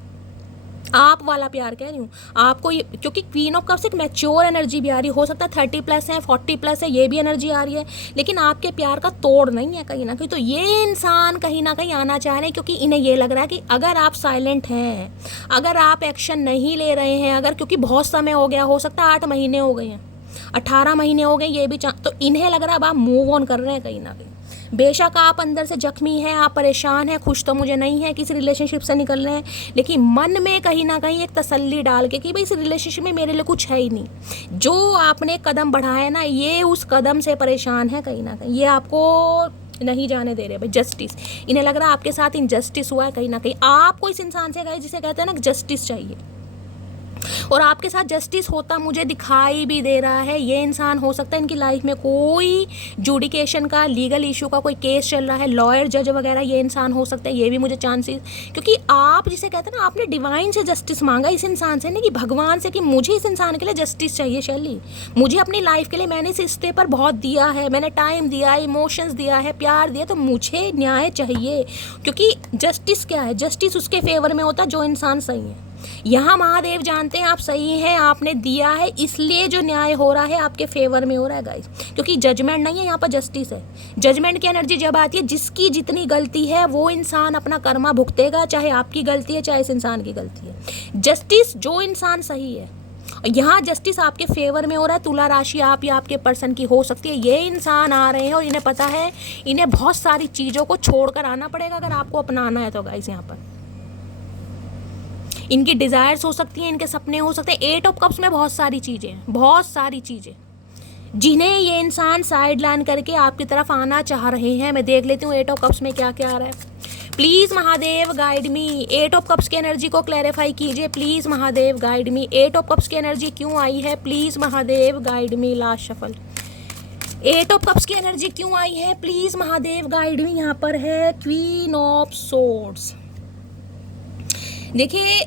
आप वाला प्यार कह रही हूँ आपको ये, क्योंकि क्वीन ऑफ कप्स एक मैच्योर एनर्जी भी आ रही है। हो सकता है 30+ है, 40+ है, ये भी एनर्जी आ रही है लेकिन आपके प्यार का तोड़ नहीं है कहीं ना कहीं। तो ये इंसान कहीं ना कहीं आना चाह रहे हैं क्योंकि इन्हें ये लग रहा है कि अगर आप साइलेंट हैं, अगर आप एक्शन नहीं ले रहे हैं, अगर क्योंकि बहुत समय हो गया, हो सकता है 8 महीने हो गए हैं, 18 महीने हो गए, ये भी तो इन्हें लग रहा है अब आप मूव ऑन कर रहे हैं कहीं ना कहीं। बेशक आप अंदर से जख्मी हैं, आप परेशान हैं, खुश तो मुझे नहीं है किसी रिलेशनशिप से निकल रहे हैं, लेकिन मन में कहीं ना कहीं एक तसल्ली डाल के कि भाई इस रिलेशनशिप में मेरे लिए कुछ है ही नहीं। जो आपने कदम बढ़ाया ना ये उस कदम से परेशान है कहीं ना कहीं। ये आपको नहीं जाने दे रहे भाई। जस्टिस, इन्हें लग रहा है आपके साथ इनजस्टिस हुआ है कहीं ना कहीं। आपको इस इंसान से जिसे कहते हैं ना जस्टिस चाहिए और आपके साथ जस्टिस होता मुझे दिखाई भी दे रहा है। ये इंसान हो सकता है इनकी लाइफ में कोई जुडिकेशन का, लीगल इशू का कोई केस चल रहा है, लॉयर जज वगैरह ये इंसान हो सकता है। ये भी मुझे चांसेस, क्योंकि आप जिसे कहते हैं ना आपने डिवाइन से जस्टिस मांगा इस इंसान से, नहीं कि भगवान से, कि मुझे इस इंसान के लिए जस्टिस चाहिए शैली। मुझे अपनी लाइफ के लिए मैंने इस रिश्ते पर बहुत दिया है, मैंने टाइम दिया, इमोशंस दिया है, प्यार दिया, तो मुझे न्याय चाहिए। क्योंकि जस्टिस क्या है? जस्टिस उसके फेवर में होता है जो इंसान सही है। यहाँ महादेव जानते हैं आप सही हैं, आपने दिया है, इसलिए जो न्याय हो रहा है आपके फेवर में हो रहा है गाइस। क्योंकि जजमेंट नहीं है यहाँ पर, जस्टिस है। जजमेंट की एनर्जी जब आती है, जिसकी जितनी गलती है वो इंसान अपना कर्मा भुगतेगा, चाहे आपकी गलती है चाहे इस इंसान की गलती है। जस्टिस जो इंसान सही है, यहाँ जस्टिस आपके फेवर में हो रहा है। तुला राशि आप या आपके पर्सन की हो सकती है। ये इंसान आ रहे हैं और इन्हें पता है इन्हें बहुत सारी चीज़ों को छोड़कर आना पड़ेगा अगर आपको अपनाना है तो गाइस। यहाँ पर इनकी डिज़ायर्स हो सकती हैं, इनके सपने हो सकते हैं। 8 ऑफ कप्स में बहुत सारी चीज़ें जिन्हें ये इंसान साइड लाइन करके आपकी तरफ आना चाह रहे हैं। मैं देख लेती हूँ 8 ऑफ कप्स में क्या क्या आ रहा है। Please Mahadev guide me. 8 of cups की एनर्जी को क्लैरिफाई कीजिए please Mahadev guide me. 8 of cups की एनर्जी क्यों आई है? Please Mahadev guide me. Last shuffle. 8 of cups की एनर्जी क्यों आई है? प्लीज़ महादेव गाइड मी। यहाँ पर है क्वीन ऑफ सोर्ड्स। देखिए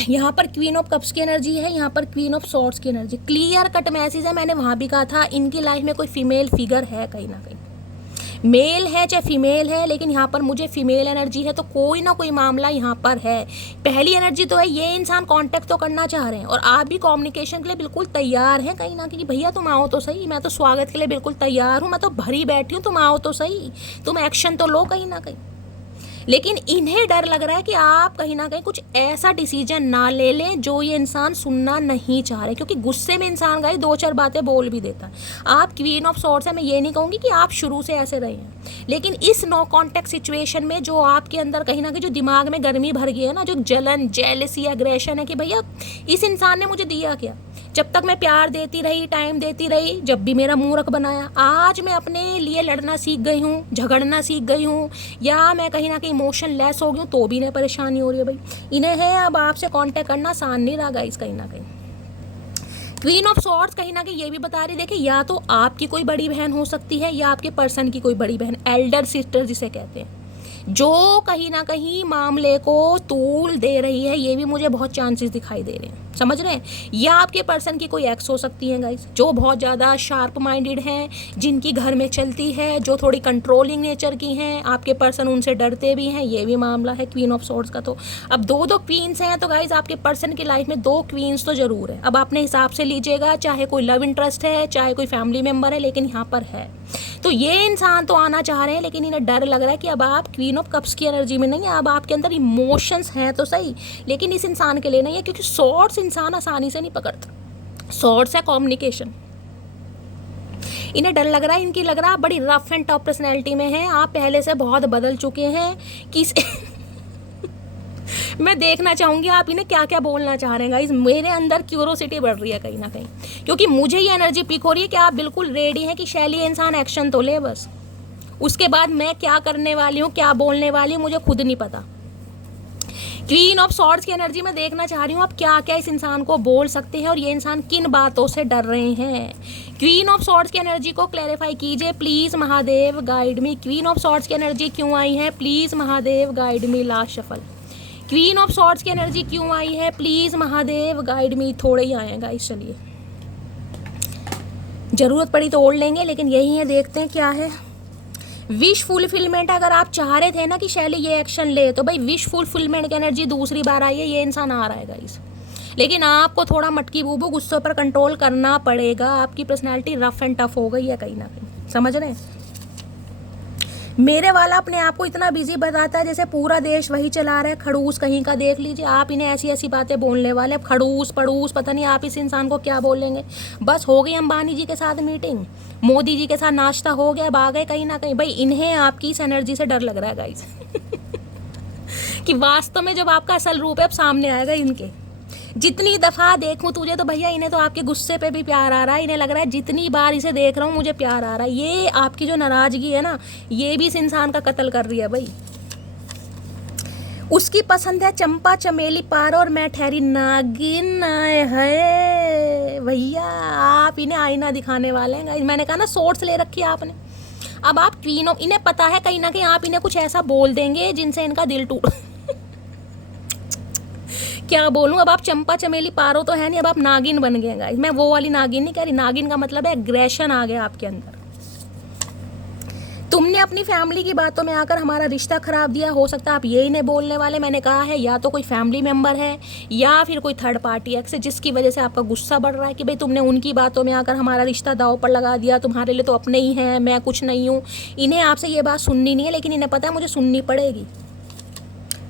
यहाँ पर क्वीन ऑफ कप्स की एनर्जी है, यहाँ पर क्वीन ऑफ सॉर्ड्स की एनर्जी। क्लियर कट मैसेज है, मैंने वहाँ भी कहा था इनकी लाइफ में कोई फीमेल फिगर है, कहीं ना कहीं मेल है चाहे फीमेल है, लेकिन यहाँ पर मुझे फीमेल एनर्जी है, तो कोई ना कोई मामला यहाँ पर है। पहली एनर्जी तो है ये इंसान कांटेक्ट तो करना चाह रहे हैं और आप भी कम्युनिकेशन के लिए बिल्कुल तैयार हैं कहीं ना कहीं, भैया तुम आओ तो सही, मैं तो स्वागत के लिए बिल्कुल तैयार हूँ, मैं तो भरी बैठी हूँ, तुम आओ तो सही, तुम एक्शन तो लो कहीं ना कहीं। लेकिन इन्हें डर लग रहा है कि आप कहीं ना कहीं कुछ ऐसा डिसीजन ना ले लें जो ये इंसान सुनना नहीं चाह रहे, क्योंकि गुस्से में इंसान गाइस 2-4 बातें बोल भी देता है। आप क्वीन ऑफ सॉर्ड्स है, मैं ये नहीं कहूँगी कि आप शुरू से ऐसे रहे हैं, लेकिन इस नो कॉन्टेक्ट सिचुएशन में जो आपके अंदर कहीं ना कहीं जो दिमाग में गर्मी भर गई है ना, जो जलन जेलसी एग्रेशन है कि भैया इस इंसान ने मुझे दिया क्या, जब तक मैं प्यार देती रही, टाइम देती रही, जब भी मेरा मुंह रख बनाया, आज मैं अपने लिए लड़ना सीख गई हूँ, झगड़ना सीख गई हूँ, या मैं कहीं ना कहीं इमोशन लेस हो गई हूँ, तो भी इन्हें परेशानी हो रही है। भाई इन्हें है अब आपसे कांटेक्ट करना आसान नहीं रहा गाइस कहीं ना कहीं। क्वीन ऑफ सॉर्ड्स कहीं ना कहीं ये भी बता रही, देखिए या तो आपकी कोई बड़ी बहन हो सकती है या आपके पर्सन की कोई बड़ी बहन, एल्डर सिस्टर जिसे कहते हैं, जो कहीं ना कहीं मामले को तूल दे रही है, ये भी मुझे बहुत चांसेस दिखाई दे रहे हैं, समझ रहे हैं। या आपके पर्सन की कोई एक्स हो सकती है गाइस, जो बहुत ज़्यादा शार्प माइंडेड हैं, जिनकी घर में चलती है, जो थोड़ी कंट्रोलिंग नेचर की हैं, आपके पर्सन उनसे डरते भी हैं, ये भी मामला है क्वीन ऑफ सॉर्ड्स का। तो अब 2-2 क्वींस हैं, तो गाइस आपके पर्सन की लाइफ में 2 क्वींस तो ज़रूर है। अब अपने हिसाब से लीजिएगा, चाहे कोई लव इंटरेस्ट है चाहे कोई फैमिली मेम्बर है, लेकिन यहाँ पर है। तो ये इंसान तो आना चाह रहे हैं, लेकिन इन्हें डर लग रहा है कि अब आप क्वीन ऑफ कप्स की एनर्जी में नहीं है, अब आपके अंदर इमोशंस हैं तो सही, लेकिन इस इंसान के लिए नहीं है, क्योंकि सॉर्ड्स इंसान आसानी से नहीं पकड़ता, सॉर्ड्स है कम्युनिकेशन। इन्हें डर लग रहा है, इनकी लग रहा है आप बड़ी रफ एंड टफ पर्सनैलिटी में हैं, आप पहले से बहुत बदल चुके हैं कि मैं देखना चाहूँगी आप इन्हें क्या क्या बोलना चाह रहे हैं गाइस। मेरे अंदर क्यूरोसिटी बढ़ रही है कहीं ना कहीं, क्योंकि मुझे ये एनर्जी पिक हो रही है कि आप बिल्कुल रेडी हैं कि शैली इंसान एक्शन तो ले, बस उसके बाद मैं क्या करने वाली हूँ, क्या बोलने वाली हूँ, मुझे खुद नहीं पता। क्वीन ऑफ सॉर्ड्स की एनर्जी में देखना चाह रही हूँ आप क्या क्या इस इंसान को बोल सकते हैं और ये इंसान किन बातों से डर रहे हैं। क्वीन ऑफ सॉर्ड्स की एनर्जी को क्लैरिफाई कीजिए please Mahadev, guide me. Queen of swords की एनर्जी क्यों आई है please Mahadev, guide me. Last shuffle. Queen of swords की एनर्जी क्यों आई है प्लीज महादेव, गाइड मी। थोड़े ही आए हैं गाइस, चलिए जरूरत पड़ी तो ओढ़ लेंगे, लेकिन यही है, देखते हैं क्या है। विश फुलफिलमेंट, अगर आप चाह रहे थे ना कि शैली ये एक्शन ले, तो भाई विश फुलफिलमेंट की एनर्जी दूसरी बार आई है, ये इंसान आ रहा है गाइस। लेकिन आपको थोड़ा मटकी बूबू गुस्से पर कंट्रोल करना पड़ेगा, आपकी पर्सनैलिटी रफ एंड टफ हो गई है कहीं ना कहीं, समझ रहे हैं। मेरे वाला अपने आप को इतना बिजी बताता है जैसे पूरा देश वही चला रहा है, खड़ूस कहीं का। देख लीजिए आप इन्हें ऐसी ऐसी बातें बोलने वाले, खड़ूस पड़ूस, पता नहीं आप इस इंसान को क्या बोलेंगे। बस हो गई अंबानी जी के साथ मीटिंग, मोदी जी के साथ नाश्ता हो गया, अब आ गए कहीं ना कहीं। भाई इन्हें आपकी इस एनर्जी से डर लग रहा है गाइस कि वास्तव में जब आपका असल रूप है अब सामने आएगा इनके। जितनी दफ़ा देखूं तुझे, तो भैया इन्हें तो आपके गुस्से पे भी प्यार आ रहा है। इन्हें लग रहा है जितनी बार इसे देख रहा हूँ मुझे प्यार आ रहा है। ये आपकी जो नाराज़गी है ना, ये भी इस इंसान का कत्ल कर रही है भाई। उसकी पसंद है चंपा चमेली पार और मैं ठहरी नागिन है। भैया आप इन्हें आईना दिखाने वाले हैं। मैंने कहा ना सोर्स ले रखी है आपने। अब आप क्वीन ऑफ, इन्हें पता है कहीं ना कहीं आप इन्हें कुछ ऐसा बोल देंगे जिनसे इनका दिल टूट क्या बोलूं, अब आप चंपा चमेली पारो तो है नहीं, अब आप नागिन बन गए गाइस। मैं वो वाली नागिन नहीं कह रही, नागिन का मतलब है एग्रेशन आ गया आपके अंदर। तुमने अपनी फैमिली की बातों में आकर हमारा रिश्ता खराब दिया, हो सकता है आप यही नहीं बोलने वाले। मैंने कहा है या तो कोई फैमिली मेंबर है या फिर कोई थर्ड पार्टी एक्स है जिसकी वजह से आपका गुस्सा बढ़ रहा है कि भाई तुमने उनकी बातों में आकर हमारा रिश्ता दाव पर लगा दिया, तुम्हारे लिए तो अपने ही हैं, मैं कुछ नहीं हूँ। इन्हें आपसे ये बात सुननी नहीं है, लेकिन इन्हें पता है मुझे सुननी पड़ेगी।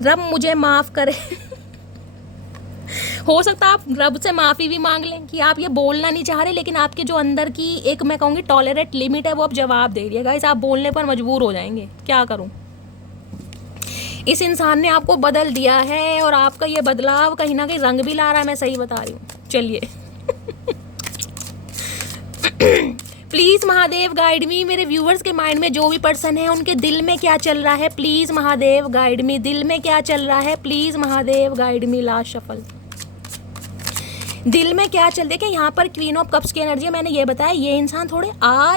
रब मुझे माफ़ करे हो सकता है आप रब से माफ़ी भी मांग लें कि आप ये बोलना नहीं चाह रहे, लेकिन आपके जो अंदर की एक मैं कहूँगी टॉलरेट लिमिट है वो अब जवाब दे रही है गाइस। आप बोलने पर मजबूर हो जाएंगे, क्या करूँ। इस इंसान ने आपको बदल दिया है और आपका ये बदलाव कहीं ना कहीं रंग भी ला रहा है, मैं सही बता रही हूँ। चलिए प्लीज़ महादेव गाइड मी। मेरे व्यूवर्स के माइंड में जो भी पर्सन है उनके दिल में क्या चल रहा है प्लीज़ महादेव गाइड मी। दिल में क्या चल रहा है please Mahadev guide me. Last shuffle. दिल में क्या चल देखिए यहाँ पर क्वीन ऑफ कप्स की एनर्जी, मैंने ये बताया ये इंसान थोड़े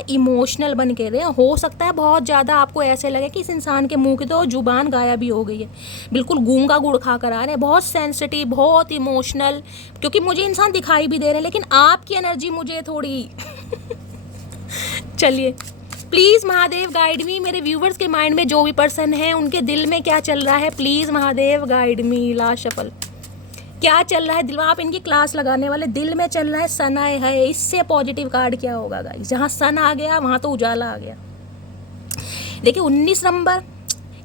इमोशनल बन के रहे, हो सकता है बहुत ज़्यादा आपको ऐसे लगे कि इस इंसान के मुंह की तो जुबान गायब ही हो गई है, बिल्कुल गूंगा गुड़ खा कर आ रहे हैं, बहुत सेंसिटिव, बहुत इमोशनल, क्योंकि मुझे इंसान दिखाई भी दे रहे हैं, लेकिन आपकी एनर्जी मुझे थोड़ी चलिए प्लीज़ महादेव गाइड मी, मेरे व्यूवर्स के माइंड में जो भी पर्सन है उनके दिल में क्या चल रहा है, please Mahadev guide me. Last shuffle, क्या चल रहा है दिल में, आप इनकी क्लास लगाने वाले, दिल में चल रहा है सन आए है, इससे पॉजिटिव कार्ड क्या होगा गाइस, जहाँ सन आ गया वहाँ तो उजाला आ गया। देखिए 19 नंबर,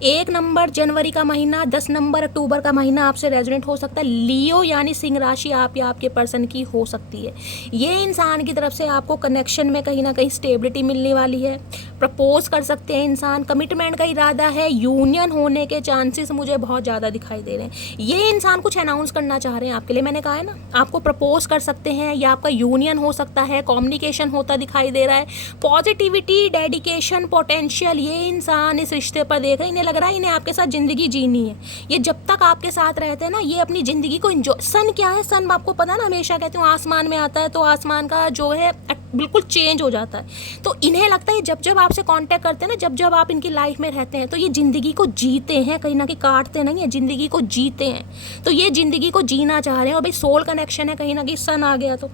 1 नंबर जनवरी का महीना, 10 नंबर अक्टूबर का महीना आपसे रेजोनेट हो सकता है। लियो यानी सिंह राशि आप या आपके पर्सन की हो सकती है। ये इंसान की तरफ से आपको कनेक्शन में कहीं ना कहीं स्टेबिलिटी मिलने वाली है, प्रपोज कर सकते हैं इंसान, कमिटमेंट का इरादा है, यूनियन होने के चांसेस मुझे बहुत ज़्यादा दिखाई दे रहे हैं। ये इंसान कुछ अनाउंस करना चाह रहे हैं आपके लिए, मैंने कहा है ना, आपको प्रपोज कर सकते हैं या आपका यूनियन हो सकता है, कम्युनिकेशन होता दिखाई दे रहा है, पॉजिटिविटी, डेडिकेशन, पोटेंशियल, ये इंसान इस रिश्ते पर देख रहे हैं, लग रहा है इन्हें आपके साथ जिंदगी जीनी है। ये जब तक आपके साथ रहते हैं ना, ये अपनी जिंदगी को एंजॉय, सन क्या है, सन आपको पता है ना, हमेशा कहती हूँ आसमान में आता है तो आसमान का जो है बिल्कुल चेंज हो जाता है। तो इन्हें लगता है जब जब आपसे कांटेक्ट करते हैं ना, जब जब आप इनकी लाइफ में रहते हैं तो ये जिंदगी को जीते हैं, कहीं ना कहीं काटते नहीं है, जिंदगी को जीते हैं। तो ये जिंदगी को जीना चाह रहे हैं, और भाई सोल कनेक्शन है, कहीं ना कहीं सन आ गया तो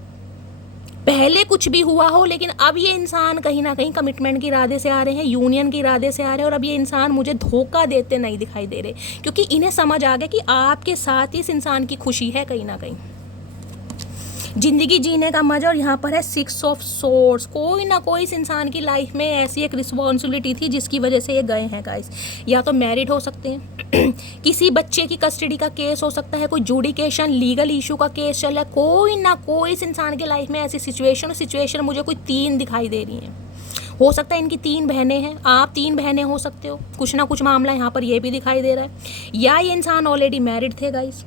पहले कुछ भी हुआ हो, लेकिन अब ये इंसान कहीं ना कहीं कमिटमेंट के इरादे से आ रहे हैं, यूनियन के इरादे से आ रहे हैं, और अब ये इंसान मुझे धोखा देते नहीं दिखाई दे रहे, क्योंकि इन्हें समझ आ गया कि आपके साथ इस इंसान की खुशी है, कहीं ना कहीं जिंदगी जीने का मजा। और यहाँ पर है 6 ऑफ सोर्ड्स, कोई ना कोई इस इंसान की लाइफ में ऐसी एक रिस्पॉन्सिबिलिटी थी जिसकी वजह से ये गए हैं गाइस। या तो मैरिड हो सकते हैं किसी बच्चे की कस्टडी का केस हो सकता है, कोई जुडिकेशन लीगल इशू का केस चल रहा है, कोई ना कोई इस इंसान की लाइफ में ऐसी सिचुएशन मुझे कोई 3 दिखाई दे रही हैं। हो सकता है इनकी 3 बहनें हैं, आप 3 बहनें हो सकते हो, कुछ ना कुछ मामला यहाँ पर ये भी दिखाई दे रहा है। या ये इंसान ऑलरेडी मैरिड थे गाइस,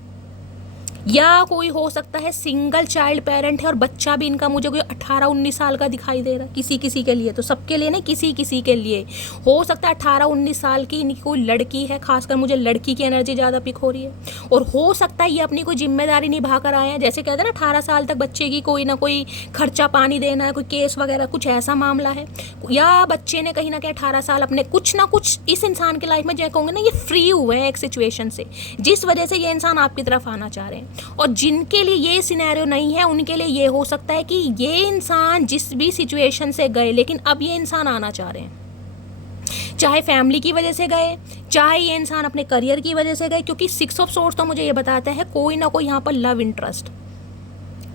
या कोई हो सकता है सिंगल चाइल्ड पेरेंट है और बच्चा भी इनका मुझे कोई 18-19 साल का दिखाई दे रहा है, किसी किसी के लिए, तो सबके लिए नहीं, किसी किसी के लिए हो सकता है 18-19 साल की इनकी कोई लड़की है, खासकर मुझे लड़की की एनर्जी ज़्यादा पिक हो रही है। और हो सकता है ये अपनी कोई जिम्मेदारी निभा कर आए हैं, जैसे कहते हैं ना 18 साल तक बच्चे की कोई ना कोई खर्चा पानी देना है, कोई केस वगैरह कुछ ऐसा मामला है, या बच्चे ने कहीं ना कहीं 18 साल अपने कुछ ना कुछ इस इंसान की लाइफ में जो कहूँगे ना, ये फ्री हुए हैं एक सिचुएशन से, जिस वजह से ये इंसान आपकी तरफ आना चाह रहे हैं। और जिनके लिए ये सिनेरियो नहीं है उनके लिए ये हो सकता है कि ये इंसान जिस भी सिचुएशन से गए, लेकिन अब ये इंसान आना चाह रहे हैं, चाहे फैमिली की वजह से गए, चाहे ये इंसान अपने करियर की वजह से गए, क्योंकि 6 ऑफ सोर्ड्स तो मुझे ये बताता है कोई ना कोई यहाँ पर लव इंटरेस्ट,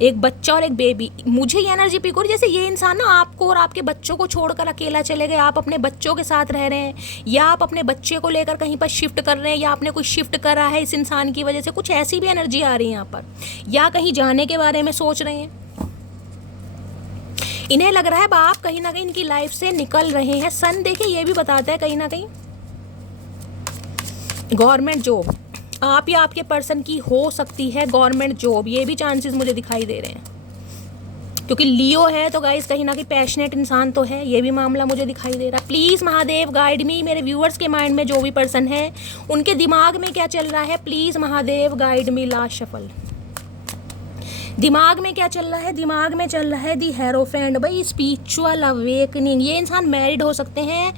एक बच्चा और एक बेबी। मुझे ये एनर्जी पिक हो रही जैसे ये इंसान ना आपको और आपके बच्चों को छोड़कर अकेला चले गए, आप अपने बच्चों के साथ रह रहे हैं, या आप अपने बच्चे को लेकर कहीं पर शिफ्ट कर रहे हैं, या आपने कोई शिफ्ट करा है इस इंसान की वजह से, कुछ ऐसी भी एनर्जी आ रही है यहाँ पर, या कहीं जाने के बारे में सोच रहे हैं। इन्हें लग रहा है आप कहीं ना कहीं इनकी लाइफ से निकल रहे हैं। सन देखिए ये भी बताता है कहीं ना कहीं गवर्नमेंट जॉब आप या आपके पर्सन की हो सकती है, गवर्नमेंट जॉब, ये भी चांसेस मुझे दिखाई दे रहे हैं, क्योंकि लियो है तो गाइस कहीं ना कहीं पैशनेट इंसान तो है, ये भी मामला मुझे दिखाई दे रहा है। प्लीज़ महादेव गाइड मी, मेरे व्यूअर्स के माइंड में जो भी पर्सन है उनके दिमाग में क्या चल रहा है, please Mahadev guide me. Last shuffle, दिमाग में क्या चल रहा है, दिमाग में चल रहा है दी हेरोफेंट, भाई स्पिरिचुअल अवेकनिंग। ये इंसान मैरिड हो सकते हैं,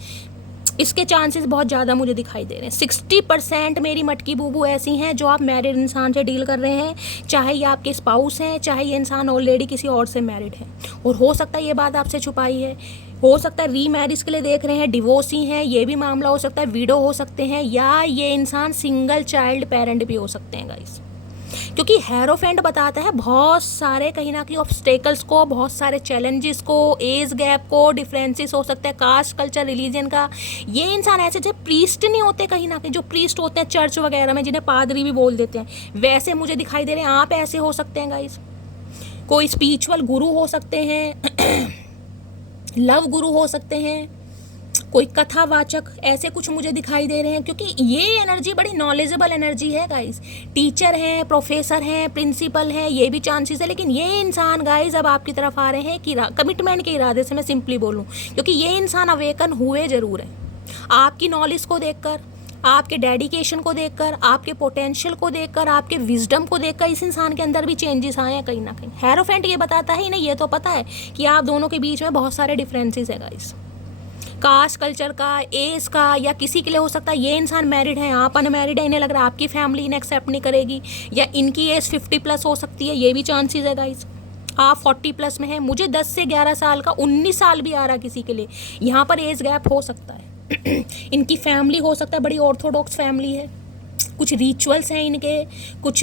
इसके चांसेस बहुत ज़्यादा मुझे दिखाई दे रहे हैं। 60% मेरी मटकी बूबू ऐसी हैं जो आप मैरिड इंसान से डील कर रहे हैं, चाहे ये आपके स्पाउस हैं, चाहे ये इंसान ऑलरेडी किसी और से मैरिड है, और हो सकता है ये बात आपसे छुपाई है, हो सकता है री मैरिज के लिए देख रहे हैं, डिवोर्सी हैं, ये भी मामला हो सकता है, विडो हो सकते हैं, या ये इंसान सिंगल चाइल्ड पेरेंट भी हो सकते हैं गाइस, क्योंकि हेरोफेंट बताता है बहुत सारे कहीं ना कहीं ऑब्स्टेकल्स को, बहुत सारे चैलेंजेस को, एज गैप को, डिफरेंसेस हो सकता है कास्ट, कल्चर, रिलीजन का। ये इंसान ऐसे जो प्रीस्ट नहीं होते कहीं ना कहीं, जो प्रीस्ट होते हैं चर्च वगैरह में, जिन्हें पादरी भी बोल देते हैं, वैसे मुझे दिखाई दे रहे हैं। आप ऐसे हो सकते हैं गाइस, कोई स्पिरिचुअल गुरु हो सकते हैं लव गुरु हो सकते हैं, कोई कथावाचक, ऐसे कुछ मुझे दिखाई दे रहे हैं, क्योंकि ये एनर्जी बड़ी नॉलेजेबल एनर्जी है गाइस। टीचर हैं, प्रोफेसर हैं, प्रिंसिपल हैं, ये भी चांसेस है, लेकिन ये इंसान गाइस अब आपकी तरफ आ रहे हैं कि कमिटमेंट के इरादे से, मैं सिंपली बोलूँ, क्योंकि ये इंसान अवेकन हुए ज़रूर है आपकी नॉलेज को देखकर, आपके डेडिकेशन को देखकर, आपके पोटेंशियल को देखकर, आपके विजडम को देखकर इस इंसान के अंदर भी चेंजेस आए हैं कहीं ना कहीं। हेरोफेंट ये बताता है, इन्हें ये तो पता है कि आप दोनों के बीच में बहुत सारे डिफरेंसेस है गाइस, कास्ट, कल्चर का, एज का, या किसी के लिए हो सकता है ये इंसान मैरिड है, आप अनमैरिड है, इन्हें लग रहा है आपकी फैमिली इन्हें एक्सेप्ट नहीं करेगी, या इनकी एज 50+ हो सकती है, ये भी चांसेस है गाइस। आप 40+ में हैं, मुझे 10 से 11 साल का, 19 साल भी आ रहा किसी के लिए, यहाँ पर एज गैप हो सकता है। इनकी फैमिली हो सकता है बड़ी ऑर्थोडॉक्स फैमिली है, कुछ रिचुअल्स हैं इनके, कुछ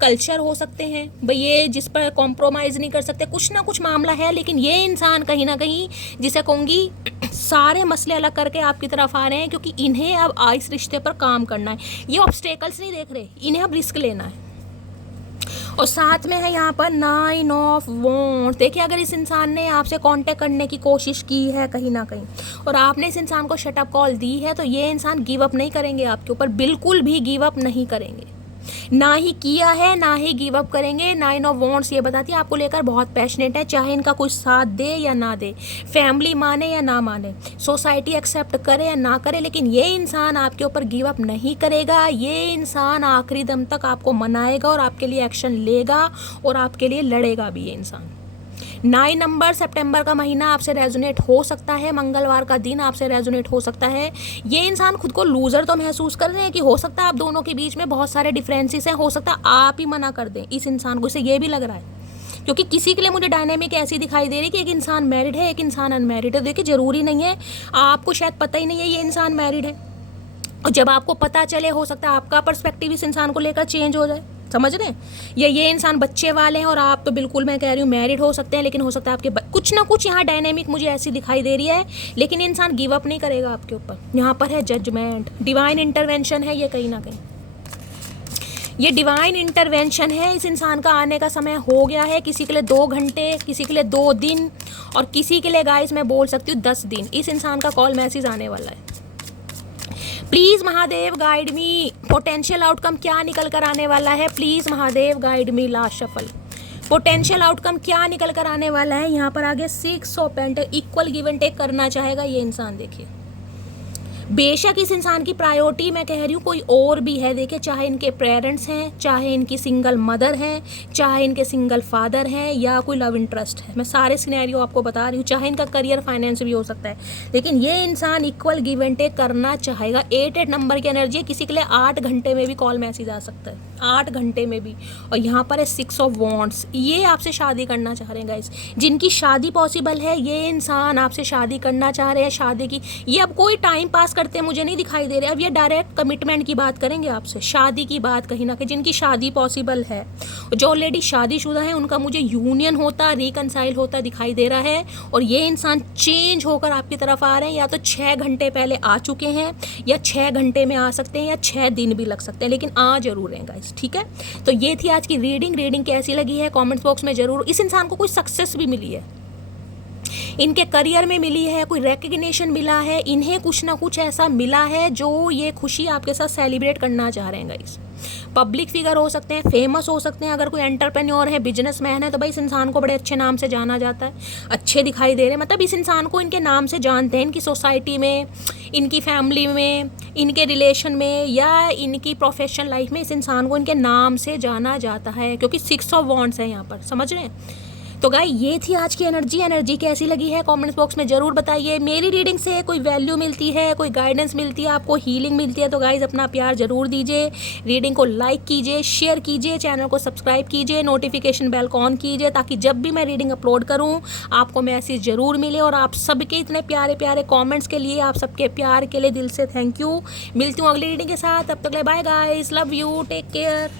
कल्चर हो सकते हैं भाई ये जिस पर कॉम्प्रोमाइज़ नहीं कर सकते, कुछ ना कुछ मामला है। लेकिन ये इंसान कहीं ना कहीं, जिसे कहूँगी, सारे मसले अलग करके आपकी तरफ आ रहे हैं, क्योंकि इन्हें अब इस रिश्ते पर काम करना है। ये ऑब्स्टेकल्स नहीं देख रहे, इन्हें अब रिस्क लेना है। और साथ में है यहाँ पर 9 ऑफ वॉन्ड्स। देखिए, अगर इस इंसान ने आपसे कांटेक्ट करने की कोशिश की है कहीं ना कहीं, और आपने इस इंसान को शटअप कॉल दी है, तो ये इंसान गिव अप नहीं करेंगे आपके ऊपर, बिल्कुल भी गिव अप नहीं करेंगे, ना ही किया है ना ही गिव अप करेंगे। 9 ऑफ वॉन्ड्स ये बताती है आपको लेकर बहुत पैशनेट है, चाहे इनका कोई साथ दे या ना दे, फैमिली माने या ना माने, सोसाइटी एक्सेप्ट करे या ना करे, लेकिन ये इंसान आपके ऊपर गिव अप नहीं करेगा। ये इंसान आखिरी दम तक आपको मनाएगा और आपके लिए एक्शन लेगा और आपके लिए लड़ेगा भी। ये इंसान 9 नंबर, सितंबर का महीना आपसे रेजोनेट हो सकता है, मंगलवार का दिन आपसे रेजोनेट हो सकता है। ये इंसान खुद को लूज़र तो महसूस कर रहे हैं कि हो सकता है आप दोनों के बीच में बहुत सारे डिफरेंसेस हैं, हो सकता है आप ही मना कर दें इस इंसान को, इसे ये भी लग रहा है, क्योंकि किसी के लिए मुझे डायनेमिक ऐसी दिखाई दे रही है कि एक इंसान मैरिड है, एक इंसान अनमैरिड है। देखिए, ज़रूरी नहीं है, आपको शायद पता ही नहीं है ये इंसान मैरिड है, और जब आपको पता चले हो सकता है आपका पर्सपेक्टिव इस इंसान को लेकर चेंज हो जाए, समझ रहे हैं? या ये इंसान बच्चे वाले हैं और आप तो बिल्कुल, मैं कह रही हूँ, मैरिड हो सकते हैं, लेकिन हो सकता है आपके कुछ ना कुछ यहाँ डायनेमिक मुझे ऐसी दिखाई दे रही है। लेकिन इंसान गिव अप नहीं करेगा आपके ऊपर। यहाँ पर है जजमेंट, डिवाइन इंटरवेंशन है ये कहीं ना कहीं, ये डिवाइन इंटरवेंशन है। इस इंसान का आने का समय हो गया है, किसी के लिए 2 घंटे, किसी के लिए 2 दिन, और किसी के लिए गाइस मैं बोल सकती हूँ 10 दिन। इस इंसान का कॉल मैसेज आने वाला है। Please Mahadev guide me, potential outcome क्या निकल कर आने वाला है? Please Mahadev guide me. Last shuffle, potential outcome क्या निकल कर आने वाला है? यहाँ पर आगे 6 of pentacles, equal give and take करना चाहेगा ये इंसान। देखिए, बेशक इस इंसान की प्रायोरिटी, मैं कह रही हूँ, कोई और भी है। देखिए, चाहे इनके पेरेंट्स हैं, चाहे इनकी सिंगल मदर हैं, चाहे इनके सिंगल फादर हैं, या कोई लव इंटरेस्ट है, मैं सारे सिनेरियो आपको बता रही हूँ, चाहे इनका करियर फाइनेंस भी हो सकता है, लेकिन ये इंसान इक्वल गिव एंड टेक करना चाहेगा। 8 नंबर की एनर्जी है, किसी के लिए 8 घंटे में भी कॉल मैसेज आ सकता है, 8 घंटे में भी। और यहाँ पर है 6 ऑफ वॉन्ड्स, ये आपसे शादी करना चाह रहे हैं गाइस। जिनकी शादी पॉसिबल है, ये इंसान आपसे शादी करना चाह रहे हैं। शादी की, ये अब कोई टाइम पास करते मुझे नहीं दिखाई दे रहे, अब ये डायरेक्ट कमिटमेंट की बात करेंगे आपसे, शादी की बात कहीं ना कहीं। जिनकी शादी पॉसिबल है, जो ऑलरेडी शादीशुदा है, उनका मुझे यूनियन होता, रिकनसाइल होता दिखाई दे रहा है। और ये इंसान चेंज होकर आपकी तरफ आ रहे हैं, या तो 6 घंटे पहले आ चुके हैं, या 6 घंटे में आ सकते हैं, या 6 दिन भी लग सकते हैं, लेकिन आ जरूर हैं गाइस। ठीक है, तो ये थी आज की रीडिंग कैसी लगी है कमेंट्स बॉक्स में जरूर। इस इंसान को कोई सक्सेस भी मिली है, इनके करियर में मिली है, कोई रिकग्निशन मिला है, इन्हें कुछ ना कुछ ऐसा मिला है जो ये खुशी आपके साथ सेलिब्रेट करना चाह रहे हैं गाइस। पब्लिक फिगर हो सकते हैं, फेमस हो सकते हैं, अगर कोई एंटरप्रेन्योर है, बिजनेसमैन है, तो भाई इस इंसान को बड़े अच्छे नाम से जाना जाता है, अच्छे दिखाई दे रहे हैं, मतलब इस इंसान को इनके नाम से जानते हैं, इनकी सोसाइटी में, इनकी फैमिली में, इनके रिलेशन में, या इनकी प्रोफेशनल लाइफ में इस इंसान को इनके नाम से जाना जाता है, क्योंकि 6 ऑफ वॉन्ड्स है यहाँ पर, समझ रहे हैं? तो गाय, ये थी आज की एनर्जी कैसी लगी है कमेंट्स बॉक्स में ज़रूर बताइए। मेरी रीडिंग से कोई वैल्यू मिलती है, कोई गाइडेंस मिलती है, आपको हीलिंग मिलती है, तो गाइज अपना प्यार ज़रूर दीजिए, रीडिंग को लाइक कीजिए, शेयर कीजिए, चैनल को सब्सक्राइब कीजिए, नोटिफिकेशन बेल को ऑन कीजिए, ताकि जब भी मैं रीडिंग अपलोड करूँ आपको मैसेज ज़रूर मिले। और आप सबके इतने प्यारे प्यारे कॉमेंट्स के लिए, आप सबके प्यार के लिए दिल से थैंक यू। मिलती हूँ अगली रीडिंग के साथ, तब तक bye guys, love you, take care.